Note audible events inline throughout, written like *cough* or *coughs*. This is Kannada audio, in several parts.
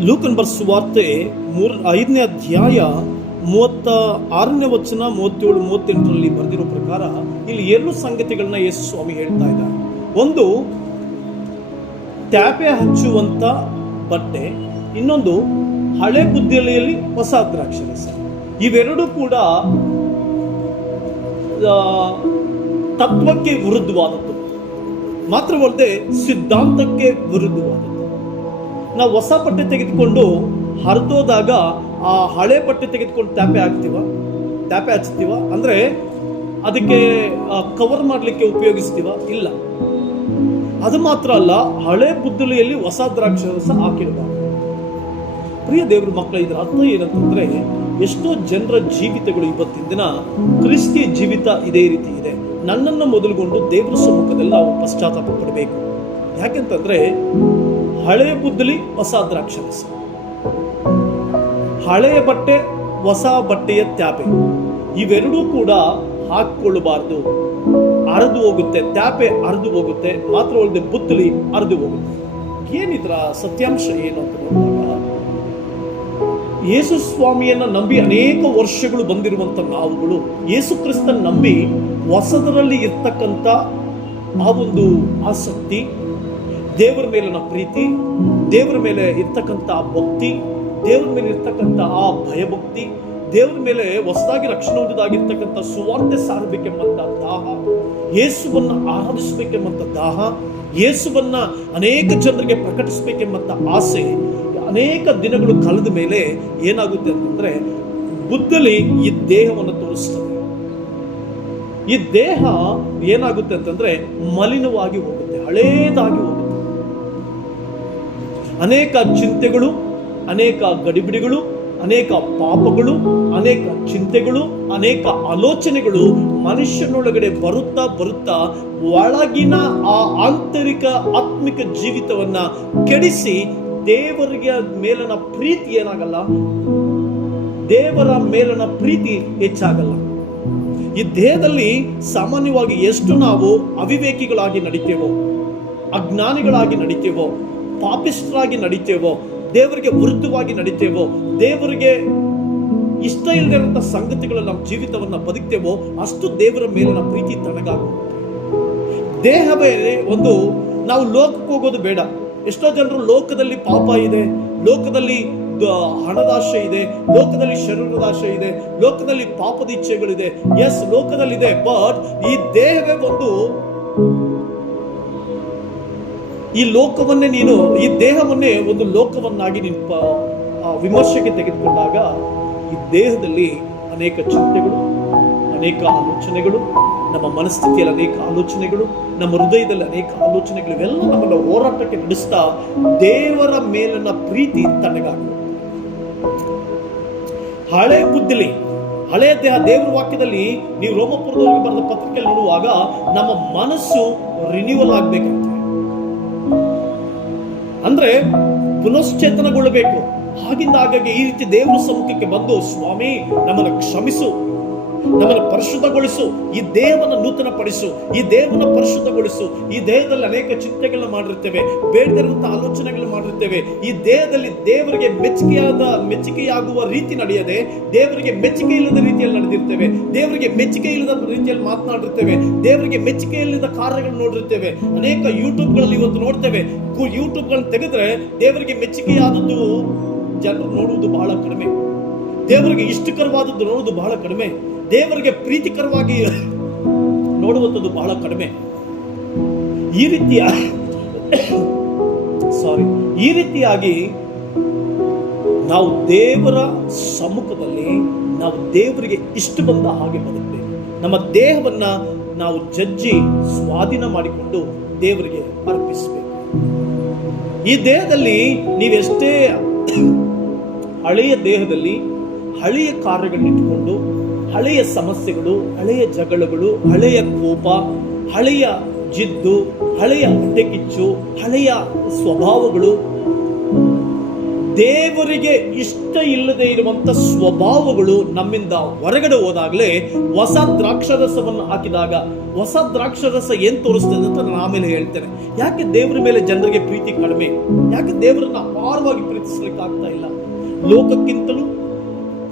ಲೂಕನ್ ಸುವಾರ್ತೆ ಮೂರ, ಐದನೇ ಅಧ್ಯಾಯ ಮೂವತ್ತ ಆರನೇ ವಚನ, ಮೂವತ್ತೇಳು, ಮೂವತ್ತೆಂಟರಲ್ಲಿ ಬರೆದಿರೋ ಪ್ರಕಾರ ಇಲ್ಲಿ ಎರಡು ಸಂಗತಿಗಳನ್ನ ಯೇಸು ಸ್ವಾಮಿ ಹೇಳ್ತಾ ಇದ್ದಾರೆ. ಒಂದು, ಟ್ಯಾಪೆ ಹಚ್ಚುವಂತ ಬಟ್ಟೆ. ಇನ್ನೊಂದು, ಹಳೆ ಬುದ್ಧಿಯಲ್ಲಿ ಹೊಸ ದ್ರಾಕ್ಷರಸ. ಇವೆರಡೂ ಕೂಡ ತತ್ವಕ್ಕೆ ವಿರುದ್ಧವಾದದ್ದು. ಮಾತ್ರವಲ್ಲದೆ ಸಿದ್ಧಾಂತಕ್ಕೆ ವಿರುದ್ಧವಾದದ್ದು. ನಾವು ಹೊಸ ಬಟ್ಟೆ ತೆಗೆದುಕೊಂಡು ಹರಿದೋದಾಗ ಆ ಹಳೆ ಬಟ್ಟೆ ತೆಗೆದುಕೊಂಡು ತ್ಯಾಪೆ ಹಾಕ್ತೀವ? ತ್ಯಾಪೆ ಹಚ್ತೀವ? ಅಂದರೆ ಅದಕ್ಕೆ ಕವರ್ ಮಾಡಲಿಕ್ಕೆ ಉಪಯೋಗಿಸ್ತೀವ? ಇಲ್ಲ. ಅದು ಮಾತ್ರ ಅಲ್ಲ, ಹಳೆ ಬುದ್ದಲಿಯಲ್ಲಿ ಹೊಸ ದ್ರಾಕ್ಷರಸ ಹಾಕಿರಬಾರ್ದು. ಪ್ರಿಯ ದೇವ್ರ ಮಕ್ಕಳ, ಇದರ ಅರ್ಥ ಏನಂತಂದ್ರೆ ಎಷ್ಟೋ ಜನರ ಜೀವಿತಗಳು ಇವತ್ತಿನ ದಿನ ಕ್ರಿಸ್ತಿಯ ಜೀವಿತ ಇದೇ ರೀತಿ ಇದೆ. ನನ್ನನ್ನು ಮೊದಲುಗೊಂಡು ದೇವರ ಸಮ್ಮುಖದಲ್ಲಿ ನಾವು ಪಶ್ಚಾತ್ತಾಪ ಪಡಬೇಕು. ಯಾಕೆಂತಂದ್ರೆ ಹಳೆಯ ಬುದ್ದಲಿ ಹೊಸ ದ್ರಾಕ್ಷರಸ. ಹಳೆಯ ಬಟ್ಟೆ, ಹೊಸ ಬಟ್ಟೆಯ ತ್ಯಾಪೆ. ಇವೆರಡೂ ಕೂಡ ಹಾಕಿಕೊಳ್ಳಬಾರದು. ಅರೆದು ಹೋಗುತ್ತೆ, ತ್ಯಾಪೆ ಅರೆದು ಹೋಗುತ್ತೆ ಮಾತ್ರವಲ್ಲದೆ ಬುದ್ದಲಿ ಅರೆದು ಹೋಗುತ್ತೆ. ಏನಿದ್ರ ಸತ್ಯಾಂಶ ಏನು ಅಂತ ಯೇಸು ಸ್ವಾಮಿಯನ್ನ ನಂಬಿ ಅನೇಕ ವರ್ಷಗಳು ಬಂದಿರುವಂತ ನಾವುಗಳು, ಯೇಸು ಕ್ರಿಸ್ತನ್ ನಂಬಿ ಹೊಸದರಲ್ಲಿ ಇರ್ತಕ್ಕಂಥ ಆ ಒಂದು ಆಸಕ್ತಿ ದೇವರ ಮೇಲಿನ ಪ್ರೀತಿ, ದೇವರ ಮೇಲೆ ಇರ್ತಕ್ಕಂಥ ಭಕ್ತಿ, ದೇವರ ಮೇಲೆ ಇರ್ತಕ್ಕಂಥ ಆ ಭಯಭಕ್ತಿ, ದೇವರ ಮೇಲೆ ಹೊಸದಾಗಿ ರಕ್ಷಣೆ ಹೊಂದಿದಾಗಿರ್ತಕ್ಕಂಥ ಸುವಾರ್ತೆ ಸಾರಬೇಕೆಂಬಂಥ ದಾಹ, ಯೇಸುವನ್ನ ಆರಾಧಿಸಬೇಕೆಂಬಂಥ ದಾಹ, ಯೇಸುವನ್ನ ಅನೇಕ ಜನರಿಗೆ ಪ್ರಕಟಿಸಬೇಕೆಂಬಂಥ ಆಸೆ, ಅನೇಕ ದಿನಗಳು ಕಳೆದ ಮೇಲೆ ಏನಾಗುತ್ತೆ ಅಂತಂದ್ರೆ ಬುದ್ಧಲಿ ಈ ದೇಹವನ್ನು ತೋರಿಸ್ತದೆ. ಈ ದೇಹ ಏನಾಗುತ್ತೆ ಅಂತಂದ್ರೆ ಮಲಿನವಾಗಿ ಹೋಗುತ್ತೆ, ಹಳೇದಾಗಿ ಹೋಗುತ್ತೆ. ಅನೇಕ ಚಿಂತೆಗಳು, ಅನೇಕ ಗಡಿಬಿಡಿಗಳು, ಅನೇಕ ಪಾಪಗಳು, ಅನೇಕ ಚಿಂತೆಗಳು, ಅನೇಕ ಆಲೋಚನೆಗಳು ಮನುಷ್ಯನೊಳಗಡೆ ಬರುತ್ತಾ ಬರುತ್ತಾ ಒಳಗಿನ ಆ ಆಂತರಿಕ ಆತ್ಮಿಕ ಜೀವಿತವನ್ನ ಕೆಡಿಸಿ ದೇವರಿಗೆ ಮೇಲನ ಪ್ರೀತಿ ಏನಾಗಲ್ಲ? ದೇವರ ಮೇಲನ ಪ್ರೀತಿ ಹೆಚ್ಚಾಗಲ್ಲ. ಈ ದೇಹದಲ್ಲಿ ಸಾಮಾನ್ಯವಾಗಿ ಎಷ್ಟು ನಾವು ಅವಿವೇಕಿಗಳಾಗಿ ನಡಿತೇವೋ, ಅಜ್ಞಾನಿಗಳಾಗಿ ನಡಿತೇವೋ ಪಾಪಿಷ್ಠರಾಗಿ ನಡಿತೇವೋ, ದೇವರಿಗೆ ವಿರುದ್ಧವಾಗಿ ನಡಿತೇವೋ, ದೇವರಿಗೆ ಇಷ್ಟ ಇಲ್ಲದಿರುವಂಥ ಸಂಗತಿಗಳು ನಮ್ಮ ಜೀವಿತವನ್ನ ಬದುಕ್ತೇವೋ, ಅಷ್ಟು ದೇವರ ಮೇಲಿನ ಪ್ರೀತಿ ತಣಗಾಗುತ್ತೆ ದೇಹವೇ ಒಂದು ನಾವು ಲೋಕಕ್ಕೆ ಹೋಗೋದು ಬೇಡ. ಎಷ್ಟೋ ಜನರು ಲೋಕದಲ್ಲಿ ಪಾಪ ಇದೆ, ಲೋಕದಲ್ಲಿ ಹಣದಾಶೆ ಇದೆ, ಲೋಕದಲ್ಲಿ ಶರೀರದಾಶೆ ಇದೆ, ಲೋಕದಲ್ಲಿ ಪಾಪದ ಇಚ್ಛೆಗಳಿದೆ ಎಸ್ ಲೋಕದಲ್ಲಿದೆ ಬಟ್ ಈ ದೇಹವೇ ಒಂದು ಈ ಲೋಕವನ್ನೇ ನೀನು, ಈ ದೇಹವನ್ನೇ ಒಂದು ಲೋಕವನ್ನಾಗಿ ನೀನು ಪ- ಆ ವಿಮರ್ಶೆಗೆ ತೆಗೆದುಕೊಂಡಾಗ ಈ ದೇಹದಲ್ಲಿ ಅನೇಕ ಚಿಂತೆಗಳು, ಅನೇಕ ಆಲೋಚನೆಗಳು, ನಮ್ಮ ಮನಸ್ಥಿತಿಯಲ್ಲಿ ಅನೇಕ ಆಲೋಚನೆಗಳು, ನಮ್ಮ ಹೃದಯದಲ್ಲಿ ಅನೇಕ ಆಲೋಚನೆಗಳು, ಇವೆಲ್ಲ ನಮ್ಮನ್ನ ಹೋರಾಟಕ್ಕೆ ನಡೆಸ್ತಾ ದೇವರ ಮೇಲಿನ ಪ್ರೀತಿ ತಣ್ಣಗಾಗುತ್ತೆ ಹಳೆ ಬುದ್ಧಿಲಿ, ಹಳೆಯ ದೇಹ ದೇವರ ವಾಕ್ಯದಲ್ಲಿ ನೀವು ರೋಮಪುರದವರಿಗೆ ಬರೆದ ಪತ್ರಿಕೆಯಲ್ಲಿ ನೋಡುವಾಗ ನಮ್ಮ ಮನಸ್ಸು ರಿನ್ಯೂವಲ್ ಆಗ್ಬೇಕಂತೆ ಅಂದ್ರೆ ಪುನಶ್ಚೇತನಗೊಳ್ಳಬೇಕು. ಹಾಗಿಂದ ಆಗಾಗ್ಗೆ ಈ ರೀತಿ ದೇವರ ಸಮ್ಮುಖಕ್ಕೆ ಬಂದು ಸ್ವಾಮಿ ನಮ್ಮನ್ನು ಕ್ಷಮಿಸು. ನಮ್ಮನ್ನು ಪರಿಶುದ್ಧಗೊಳಿಸು. ಈ ದೇಹವನ್ನು ನೂತನ ಪಡಿಸು ಈ ದೇಹವನ್ನು ಪರಿಶುದ್ಧಗೊಳಿಸು. ಈ ದೇಹದಲ್ಲಿ ಅನೇಕ ಚಿಂತೆಗಳನ್ನ ಮಾಡಿರ್ತೇವೆ. ಬೇಡದಿರುವಂತಹ ಆಲೋಚನೆಗಳನ್ನ ಮಾಡಿರ್ತೇವೆ. ಈ ದೇಹದಲ್ಲಿ ದೇವರಿಗೆ ಮೆಚ್ಚುಗೆಯಾದ, ಮೆಚ್ಚುಗೆಯಾಗುವ ರೀತಿ ನಡೆಯದೆ, ದೇವರಿಗೆ ಮೆಚ್ಚುಗೆ ಇಲ್ಲದ ರೀತಿಯಲ್ಲಿ ನಡೆದಿರ್ತೇವೆ. ದೇವರಿಗೆ ಮೆಚ್ಚುಗೆ ಇಲ್ಲದ ರೀತಿಯಲ್ಲಿ ಮಾತನಾಡಿರ್ತೇವೆ. ದೇವರಿಗೆ ಮೆಚ್ಚುಗೆ ಇಲ್ಲದ ಕಾರ್ಯಗಳನ್ನು ನೋಡಿರ್ತೇವೆ. ಅನೇಕ ಯೂಟ್ಯೂಬ್ಗಳಲ್ಲಿ ಇವತ್ತು ನೋಡ್ತೇವೆ. ಯೂಟ್ಯೂಬ್ಗಳನ್ನು ತೆಗೆದ್ರೆ ದೇವರಿಗೆ ಮೆಚ್ಚುಗೆಯಾದದ್ದು ಜನರು ನೋಡುವುದು ಬಹಳ ಕಡಿಮೆ. ದೇವರಿಗೆ ಇಷ್ಟಕರವಾದದ್ದು ನೋಡುವುದು ಬಹಳ ಕಡಿಮೆ. ದೇವರಿಗೆ ಪ್ರೀತಿಕರವಾಗಿ ನೋಡುವಂಥದ್ದು ಬಹಳ ಕಡಿಮೆ. ಈ ರೀತಿಯ ಸಾರಿ, ಈ ರೀತಿಯಾಗಿ ನಾವು ದೇವರ ಸಮ್ಮುಖದಲ್ಲಿ ನಾವು ದೇವರಿಗೆ ಇಷ್ಟ ಬಂದ ಹಾಗೆ ಬದುಕಬೇಕು. ನಮ್ಮ ದೇಹವನ್ನ ನಾವು ಜಜ್ಜಿ ಸ್ವಾಧೀನ ಮಾಡಿಕೊಂಡು ದೇವರಿಗೆ ಅರ್ಪಿಸಬೇಕು. ಈ ದೇಹದಲ್ಲಿ ನೀವೆಷ್ಟೇ ಹಳೆಯ ದೇಹದಲ್ಲಿ ಹಳೆಯ ಕಾರ್ಯಗಳನ್ನಿಟ್ಟುಕೊಂಡು ಹಳೆಯ ಸಮಸ್ಯೆಗಳು, ಹಳೆಯ ಜಗಳಗಳು, ಹಳೆಯ ಕೋಪ, ಹಳೆಯ ಜಿದ್ದು, ಹಳೆಯ ಹೊಟ್ಟೆಕಿಚ್ಚು, ಹಳೆಯ ಸ್ವಭಾವಗಳು. ದೇವರಿಗೆ ಇಷ್ಟ ಇಲ್ಲದೆ ಇರುವಂತ ಸ್ವಭಾವಗಳು ನಮ್ಮಿಂದ ಹೊರಗಡೆ ಹೋದಾಗಲೇ ಹೊಸ ದ್ರಾಕ್ಷರಸವನ್ನು ಹಾಕಿದಾಗ, ಹೊಸ ದ್ರಾಕ್ಷರಸ ಏನು ತೋರಿಸ್ತದೆ ಅಂತ ನಾನು ಆಮೇಲೆ ಹೇಳ್ತೇನೆ. ಯಾಕೆ ದೇವರ ಮೇಲೆ ಜನರಿಗೆ ಪ್ರೀತಿ ಕಡಿಮೆ? ಯಾಕೆ ದೇವರನ್ನ ಅಪಾರವಾಗಿ ಪ್ರೀತಿಸ್ಲಿಕ್ಕೆ ಆಗ್ತಾ ಇಲ್ಲ? ಲೋಕಕ್ಕಿಂತಲೂ,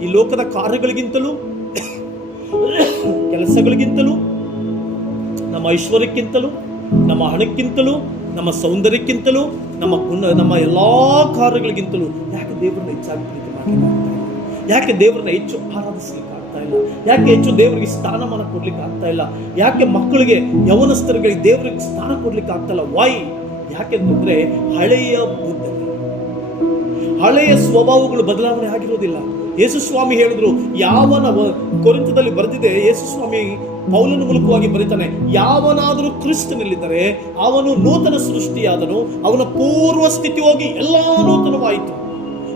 ಈ ಲೋಕದ ಕಾರ್ಯಗಳಿಗಿಂತಲೂ ಕೆಲಸಗಳಿಗಿಂತಲೂ, ನಮ್ಮ ಐಶ್ವರ್ಯಕ್ಕಿಂತಲೂ, ನಮ್ಮ ಹಣಕ್ಕಿಂತಲೂ, ನಮ್ಮ ಸೌಂದರ್ಯಕ್ಕಿಂತಲೂ, ನಮ್ಮ ಗುಣ ನಮ್ಮ ಎಲ್ಲಾ ಕಾರ್ಯಗಳಿಗಿಂತಲೂ ಯಾಕೆ ದೇವರನ್ನ ಹೆಚ್ಚಾಗಿ ಪ್ರೀತಿ ಯಾಕೆ ದೇವರನ್ನ ಹೆಚ್ಚು ಆರಾಧಿಸ್ಲಿಕ್ಕೆ ಆಗ್ತಾ ಇಲ್ಲ? ಯಾಕೆ ಹೆಚ್ಚು ದೇವರಿಗೆ ಸ್ಥಾನಮಾನ ಕೊಡ್ಲಿಕ್ಕೆ ಆಗ್ತಾ ಇಲ್ಲ? ಯಾಕೆ ಮಕ್ಕಳಿಗೆ ಯವನಸ್ಥರಿಗೆ ದೇವರಿಗೆ ಸ್ಥಾನ ಕೊಡ್ಲಿಕ್ಕೆ ಆಗ್ತಾ ಇಲ್ಲ? ವೈ ಯಾಕೆಂತಂದ್ರೆ ಹಳೆಯ ಬುದ್ಧಿ. ಹಳೆಯ ಸ್ವಭಾವಗಳು ಬದಲಾವಣೆ ಆಗಿರೋದಿಲ್ಲ. ಯೇಸು ಸ್ವಾಮಿ ಹೇಳಿದ್ರು, ಯಾವನ ಕೊರಿತದಲ್ಲಿ ಬರೆದಿದೆ ಯೇಸು ಸ್ವಾಮಿ ಪೌಲನ ಮೂಲಕವಾಗಿ ಬರೀತಾನೆ. ಯಾವನಾದರೂ ಕ್ರಿಸ್ತನಲ್ಲಿದ್ದರೆ ಅವನು ನೂತನ ಸೃಷ್ಟಿಯಾದನು, ಅವನ ಪೂರ್ವ ಸ್ಥಿತಿ ಹೋಗಿ ಎಲ್ಲ ನೂತನವಾಯಿತು.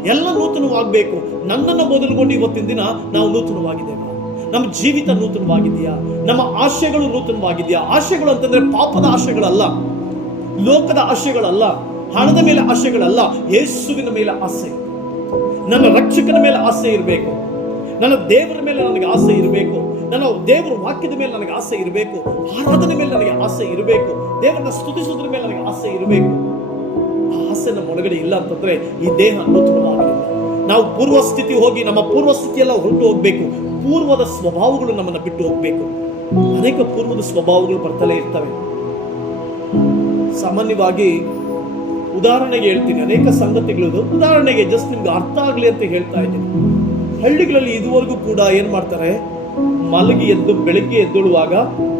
ಎಲ್ಲ ನೂತನವಾಗಬೇಕು. ನನ್ನನ್ನು ಮೊದಲುಗೊಂಡು ಇವತ್ತಿನ ದಿನ ನಾವು ನೂತನವಾಗಿದ್ದೇವೆ. ನಮ್ಮ ಜೀವಿತ ನೂತನವಾಗಿದೆಯಾ? ನಮ್ಮ ಆಶಯಗಳು ನೂತನವಾಗಿದೆಯಾ? ಆಶಯಗಳು ಅಂತಂದ್ರೆ ಪಾಪದ ಆಶಯಗಳಲ್ಲ ಲೋಕದ ಆಶಯಗಳಲ್ಲ ಹಣದ ಮೇಲೆ ಆಶೆಗಳಲ್ಲ, ಯೇಸುವಿನ ಮೇಲೆ ಆಸೆ. ನನ್ನ ರಕ್ಷಕನ ಮೇಲೆ ಆಸೆ ಇರಬೇಕು. ನನ್ನ ದೇವರ ಮೇಲೆ ನನಗೆ ಆಸೆ ಇರಬೇಕು. ನನ್ನ ದೇವರ ವಾಕ್ಯದ ಮೇಲೆ ನನಗೆ ಆಸೆ ಇರಬೇಕು. ಆರಾಧನೆ ಮೇಲೆ ನನಗೆ ಆಸೆ ಇರಬೇಕು. ದೇವರನ್ನ ಸ್ತುತಿಸೋದ್ರ ಮೇಲೆ ನನಗೆ ಆಸೆ ಇರಬೇಕು. ಆಸೆ ನಮ್ಮ ಒಳಗಡೆ ಇಲ್ಲ ಅಂತಂದ್ರೆ ಈ ದೇಹ ನೂತನವಾಗಿಲ್ಲ ನಾವು ಪೂರ್ವ ಸ್ಥಿತಿ ಹೋಗಿ ನಮ್ಮ ಪೂರ್ವ ಸ್ಥಿತಿಯೆಲ್ಲ ಹೊರಟು ಹೋಗ್ಬೇಕು. ಪೂರ್ವದ ಸ್ವಭಾವಗಳು ನಮ್ಮನ್ನ ಬಿಟ್ಟು ಹೋಗ್ಬೇಕು. ಅನೇಕ ಪೂರ್ವದ ಸ್ವಭಾವಗಳು ಬರ್ತಲೇ ಇರ್ತವೆ. ಸಾಮಾನ್ಯವಾಗಿ ಉದಾಹರಣೆಗೆ ಹೇಳ್ತೀನಿ, ಅನೇಕ ಸಂಗತಿಗಳು ಉದಾಹರಣೆಗೆ ಜಸ್ಟ್ ನಿಮ್ಗೆ ಅರ್ಥ ಆಗಲಿ ಅಂತ ಹೇಳ್ತಾ ಇದ್ದೀನಿ. ಹಳ್ಳಿಗಳಲ್ಲಿ ಇದುವರೆಗೂ ಕೂಡ ಏನ್ ಮಾಡ್ತಾರೆ? ಮಲಗಿ ಎದ್ದು, ಬೆಳಗ್ಗೆ ಎದ್ದೋಳುವಾಗ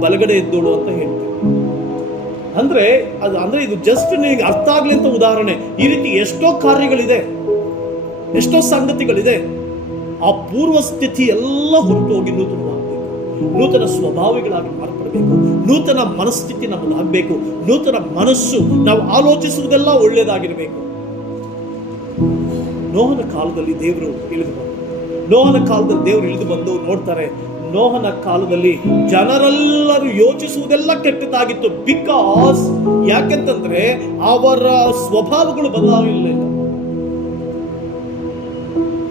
ಬಲಗಡೆ ಎದ್ದೋಳು ಅಂತ ಹೇಳ್ತಾರೆ. ಅಂದ್ರೆ ಅದು ಅಂದ್ರೆ ಇದು ಜಸ್ಟ್ ನಿಮಗೆ ಅರ್ಥ ಆಗಲಿ ಅಂತ ಉದಾಹರಣೆ. ಈ ರೀತಿ ಎಷ್ಟೋ ಕಾರ್ಯಗಳಿದೆ, ಎಷ್ಟೋ ಸಂಗತಿಗಳಿದೆ. ಆ ಪೂರ್ವ ಸ್ಥಿತಿ ಎಲ್ಲ ಹೊರಟು ಹೋಗಿ ನೂತನವಾಗಬೇಕು ನೂತನ ಸ್ವಭಾವಿಗಳಾಗಿ ಮಾರ್ಪಡಬೇಕು. ನೂತನ ಮನಸ್ಥಿತಿ ನಮ್ಮದಾಗಬೇಕು ನೂತನ ಮನಸ್ಸು ನಾವು ಆಲೋಚಿಸುವುದೆಲ್ಲ ಒಳ್ಳೆಯದಾಗಿರಬೇಕು. ನೋಹನ ಕಾಲದಲ್ಲಿ ದೇವರು ಇಳಿದು ಬಂದರು ನೋಹನ ಕಾಲದಲ್ಲಿ ದೇವರು ಇಳಿದು ಬಂದು ನೋಡ್ತಾರೆ, ನೋಹನ ಕಾಲದಲ್ಲಿ ಜನರೆಲ್ಲರೂ ಯೋಚಿಸುವುದೆಲ್ಲ ಕೆಟ್ಟದಾಗಿತ್ತು ಬಿಕಾಸ್ ಯಾಕೆಂತಂದ್ರೆ ಅವರ ಸ್ವಭಾವಗಳು ಬದಲಾವಣೆ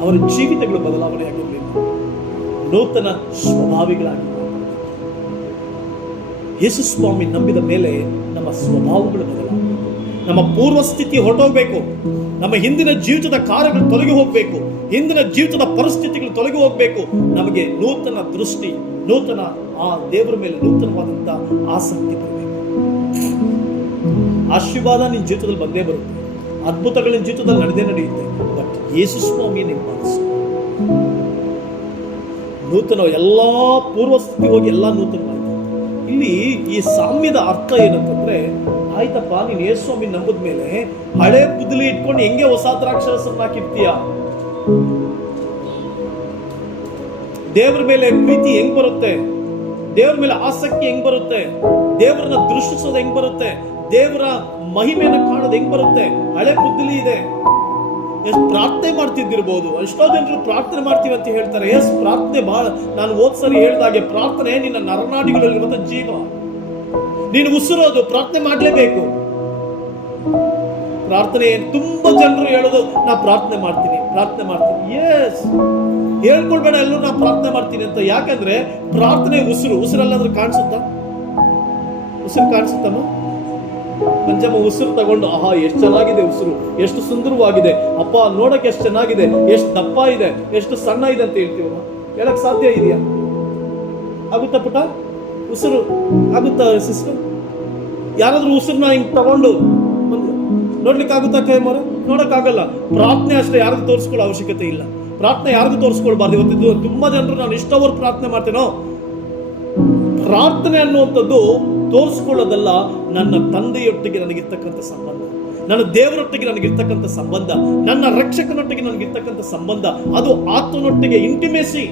ಅವರ ಜೀವಿತಗಳು ಬದಲಾವಣೆ ಆಗಿರಲಿಲ್ಲ ನೂತನ ಸ್ವಭಾವಿಗಳಾಗಿ ಯೇಸು ಸ್ವಾಮಿ ನಂಬಿದ ಮೇಲೆ ನಮ್ಮ ಸ್ವಭಾವಗಳು ಬದಲಾಗಬೇಕು. ನಮ್ಮ ಪೂರ್ವ ಸ್ಥಿತಿ ಹೊರಟೋಗ್ಬೇಕು. ನಮ್ಮ ಹಿಂದಿನ ಜೀವಿತದ ಕಾರ್ಯಗಳು ತೊಲಗಿ ಹೋಗಬೇಕು. ಹಿಂದಿನ ಜೀವಿತದ ಪರಿಸ್ಥಿತಿಗಳು ತೊಲಗಿ ಹೋಗಬೇಕು. ನಮಗೆ ನೂತನ ದೃಷ್ಟಿ, ನೂತನ ಆ ದೇವರ ಮೇಲೆ ನೂತನವಾದಂಥ ಆಸಕ್ತಿ ಬರಬೇಕು. ಆಶೀರ್ವಾದ ನಿನ್ನ ಜೀವಿತದಲ್ಲಿ ಬಂದೇ ಬರುತ್ತೆ. ಅದ್ಭುತಗಳ ಜೀವಿತದಲ್ಲಿ ನಡೆದೇ ನಡೆಯುತ್ತೆ. ಬಟ್ ಯೇಸು ಸ್ವಾಮಿ ನಿಮ್ಮ ಮನಸ್ಸು ನೂತನ, ಎಲ್ಲಾ ಪೂರ್ವ ಸ್ಥಿತಿ ಹೋಗಿ ಎಲ್ಲ ನೂತನವಾಯಿತು ಇಲ್ಲಿ ಈ ಸಾಮ್ಯದ ಅರ್ಥ ಏನಂತಂದ್ರೆ, ಆಯ್ತಪ್ಪ, ನೀನ್ ಯೇಸು ಸ್ವಾಮಿ ನಂಬದ ಮೇಲೆ ಹಳೆ ಬುದ್ಲಿ ಇಟ್ಕೊಂಡು ಹೆಂಗೆ ಹೊಸ ದ್ರಾಕ್ಷರಸನ್ನ ಹಾಕಿರ್ತೀಯ? ದೇವ್ರ ಮೇಲೆ ಪ್ರೀತಿ ಹೆಂಗ್ ಬರುತ್ತೆ? ದೇವ್ರ ಮೇಲೆ ಆಸಕ್ತಿ ಹೆಂಗ್ ಬರುತ್ತೆ? ದೇವರನ್ನ ದೃಷ್ಟಿಸೋದು ಹೆಂಗ್ ಬರುತ್ತೆ? ದೇವರ ಮಹಿಮೆಯನ್ನು ಕಾಣೋದು ಹೆಂಗ್ ಬರುತ್ತೆ? ಹಳೆ ಬುದ್ಧಲಿ ಇದೆ. ಎಷ್ಟು ಪ್ರಾರ್ಥನೆ ಮಾಡ್ತಿದ್ದಿರ್ಬೋದು, ಎಷ್ಟೋ ಜನರು ಪ್ರಾರ್ಥನೆ ಮಾಡ್ತೀವಿ ಅಂತ ಹೇಳ್ತಾರೆ. ಎಸ್ ಪ್ರಾರ್ಥನೆ ಬಹಳ ನಾನು ಹೋದ್ ಸರಿ ಹೇಳ್ದಾಗೆ ಪ್ರಾರ್ಥನೆ ನಿನ್ನ ನರನಾಡಿಗಳಲ್ಲಿರುವಂತ ಜೀವ. ನೀನು ಉಸಿರೋದು, ಪ್ರಾರ್ಥನೆ ಮಾಡಲೇಬೇಕು. ಪ್ರಾರ್ಥನೆ ತುಂಬಾ ಜನರು ಹೇಳೋದು, ನಾ ಪ್ರಾರ್ಥನೆ ಮಾಡ್ತೀನಿ ಪ್ರಾರ್ಥನೆ ಮಾಡ್ತೀನಿ. ಎಸ್ ಹೇಳ್ಕೊಳ್ಬೇಡ, ಎಲ್ಲರೂ ನಾ ಪ್ರಾರ್ಥನೆ ಮಾಡ್ತೀನಿ ಅಂತ. ಯಾಕಂದ್ರೆ ಪ್ರಾರ್ಥನೆ ಉಸಿರು, ಉಸಿರಲ್ಲಾದ್ರೂ ಕಾಣಿಸುತ್ತಾ? ಉಸಿರು ಕಾಣಿಸುತ್ತಮ್ಮ? ಪಂಚಮ ಉಸಿರು ತಗೊಂಡು, ಆಹಾ, ಎಷ್ಟು ಚೆನ್ನಾಗಿದೆ ಉಸಿರು, ಎಷ್ಟು ಸುಂದರವಾಗಿದೆ, ಅಪ್ಪ, ನೋಡಕ್ಕೆ ಎಷ್ಟು ಚೆನ್ನಾಗಿದೆ, ಎಷ್ಟು ದಪ್ಪ ಇದೆ, ಎಷ್ಟು ಸಣ್ಣ ಇದೆ ಅಂತ ಹೇಳ್ತೀವಲ್ಲ, ಹೇಳಕ್ ಸಾಧ್ಯ ಇದೆಯಾ? ಆಗುತ್ತಾ ಪುಟ ಉಸಿರು ಆಗುತ್ತಾ ಸಿಸ್ಟರ್ ಯಾರಾದ್ರೂ ಉಸಿರನ್ನ ಹಿಂಗೆ ತಗೊಂಡು ನೋಡ್ಲಿಕ್ಕೆ ಆಗುತ್ತಾ ಕೈ ಮರ ನೋಡಕ್ಕಾಗಲ್ಲ ಪ್ರಾರ್ಥನೆ ಅಷ್ಟೇ ಯಾರಿಗೂ ತೋರಿಸ್ಕೊಳ್ಳೋ ಅವಶ್ಯಕತೆ ಇಲ್ಲ. ಪ್ರಾರ್ಥನೆ ಯಾರಿಗೂ ತೋರಿಸ್ಕೊಳ್ಬಾರ್ದು. ಇವತ್ತಿದ್ದು ತುಂಬಾ ಜನರು ನಾನು ಇಷ್ಟವರು ಪ್ರಾರ್ಥನೆ ಮಾಡ್ತೇನೋ? ಪ್ರಾರ್ಥನೆ ಅನ್ನುವಂಥದ್ದು ತೋರಿಸ್ಕೊಳ್ಳೋದಲ್ಲ ನನ್ನ ತಂದೆಯೊಟ್ಟಿಗೆ ನನಗಿರ್ತಕ್ಕಂಥ ಸಂಬಂಧ. ನನ್ನ ದೇವರೊಟ್ಟಿಗೆ ನನಗಿರ್ತಕ್ಕಂಥ ಸಂಬಂಧ. ನನ್ನ ರಕ್ಷಕನೊಟ್ಟಿಗೆ ನನಗಿರ್ತಕ್ಕಂಥ ಸಂಬಂಧ. ಅದು ಆತನೊಟ್ಟಿಗೆ ಇಂಟಿಮೇಸಿ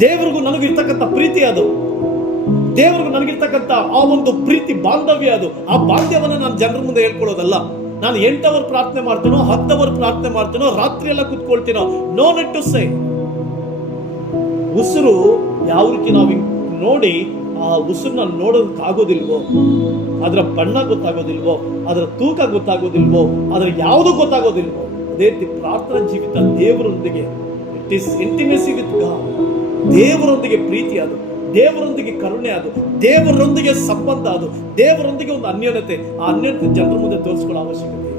ದೇವರಿಗೂ ನನಗಿರ್ತಕ್ಕಂಥ ಪ್ರೀತಿ ಅದು. ದೇವರಿಗೂ ನನಗಿರ್ತಕ್ಕಂಥ ಆ ಒಂದು ಪ್ರೀತಿ ಬಾಂಧವ್ಯ ಅದು. ಆ ಬಾಂಧವ್ಯವನ್ನು ನಾನು ಜನರ ಮುಂದೆ ಹೇಳ್ಕೊಳ್ಳೋದಲ್ಲ. ನಾನು ಎಂಟವರ್ ಪ್ರಾರ್ಥನೆ ಮಾಡ್ತೀನೋ ಹತ್ತವರ್ ಪ್ರಾರ್ಥನೆ ಮಾಡ್ತೀನೋ, ರಾತ್ರಿ ಎಲ್ಲ ಕುತ್ಕೊಳ್ತೀನೋ ನೋ ನೆಟ್ ಟು ಸೇ ಉಸಿರು ಯಾವ ರೀತಿ ನಾವು ನೋಡಿ ಆ ಉಸಿರನ್ನ ನೋಡೋದಕ್ಕಾಗೋದಿಲ್ವೋ ಅದರ ಬಣ್ಣ ಗೊತ್ತಾಗೋದಿಲ್ವೋ ಅದರ ತೂಕ ಗೊತ್ತಾಗೋದಿಲ್ವೋ ಅದರ ಯಾವುದು ಗೊತ್ತಾಗೋದಿಲ್ವೋ ಅದೇ ರೀತಿ ಪ್ರಾರ್ಥನಾ ಜೀವಿತ ದೇವರೊಂದಿಗೆ it is intimacy with God ದೇವರೊಂದಿಗೆ ಪ್ರೀತಿ ಅದು. ದೇವರೊಂದಿಗೆ ಕರುಣೆ ಅದು. ದೇವರೊಂದಿಗೆ ಸಂಬಂಧ ಅದು. ದೇವರೊಂದಿಗೆ ಒಂದು ಅನ್ಯೋನ್ಯತೆ. ಆ ಅನ್ಯೋನ್ಯತೆ ಜನರ ಮುಂದೆ ತೋರಿಸ್ಕೊಳ್ಳೋ ಅವಶ್ಯಕತೆ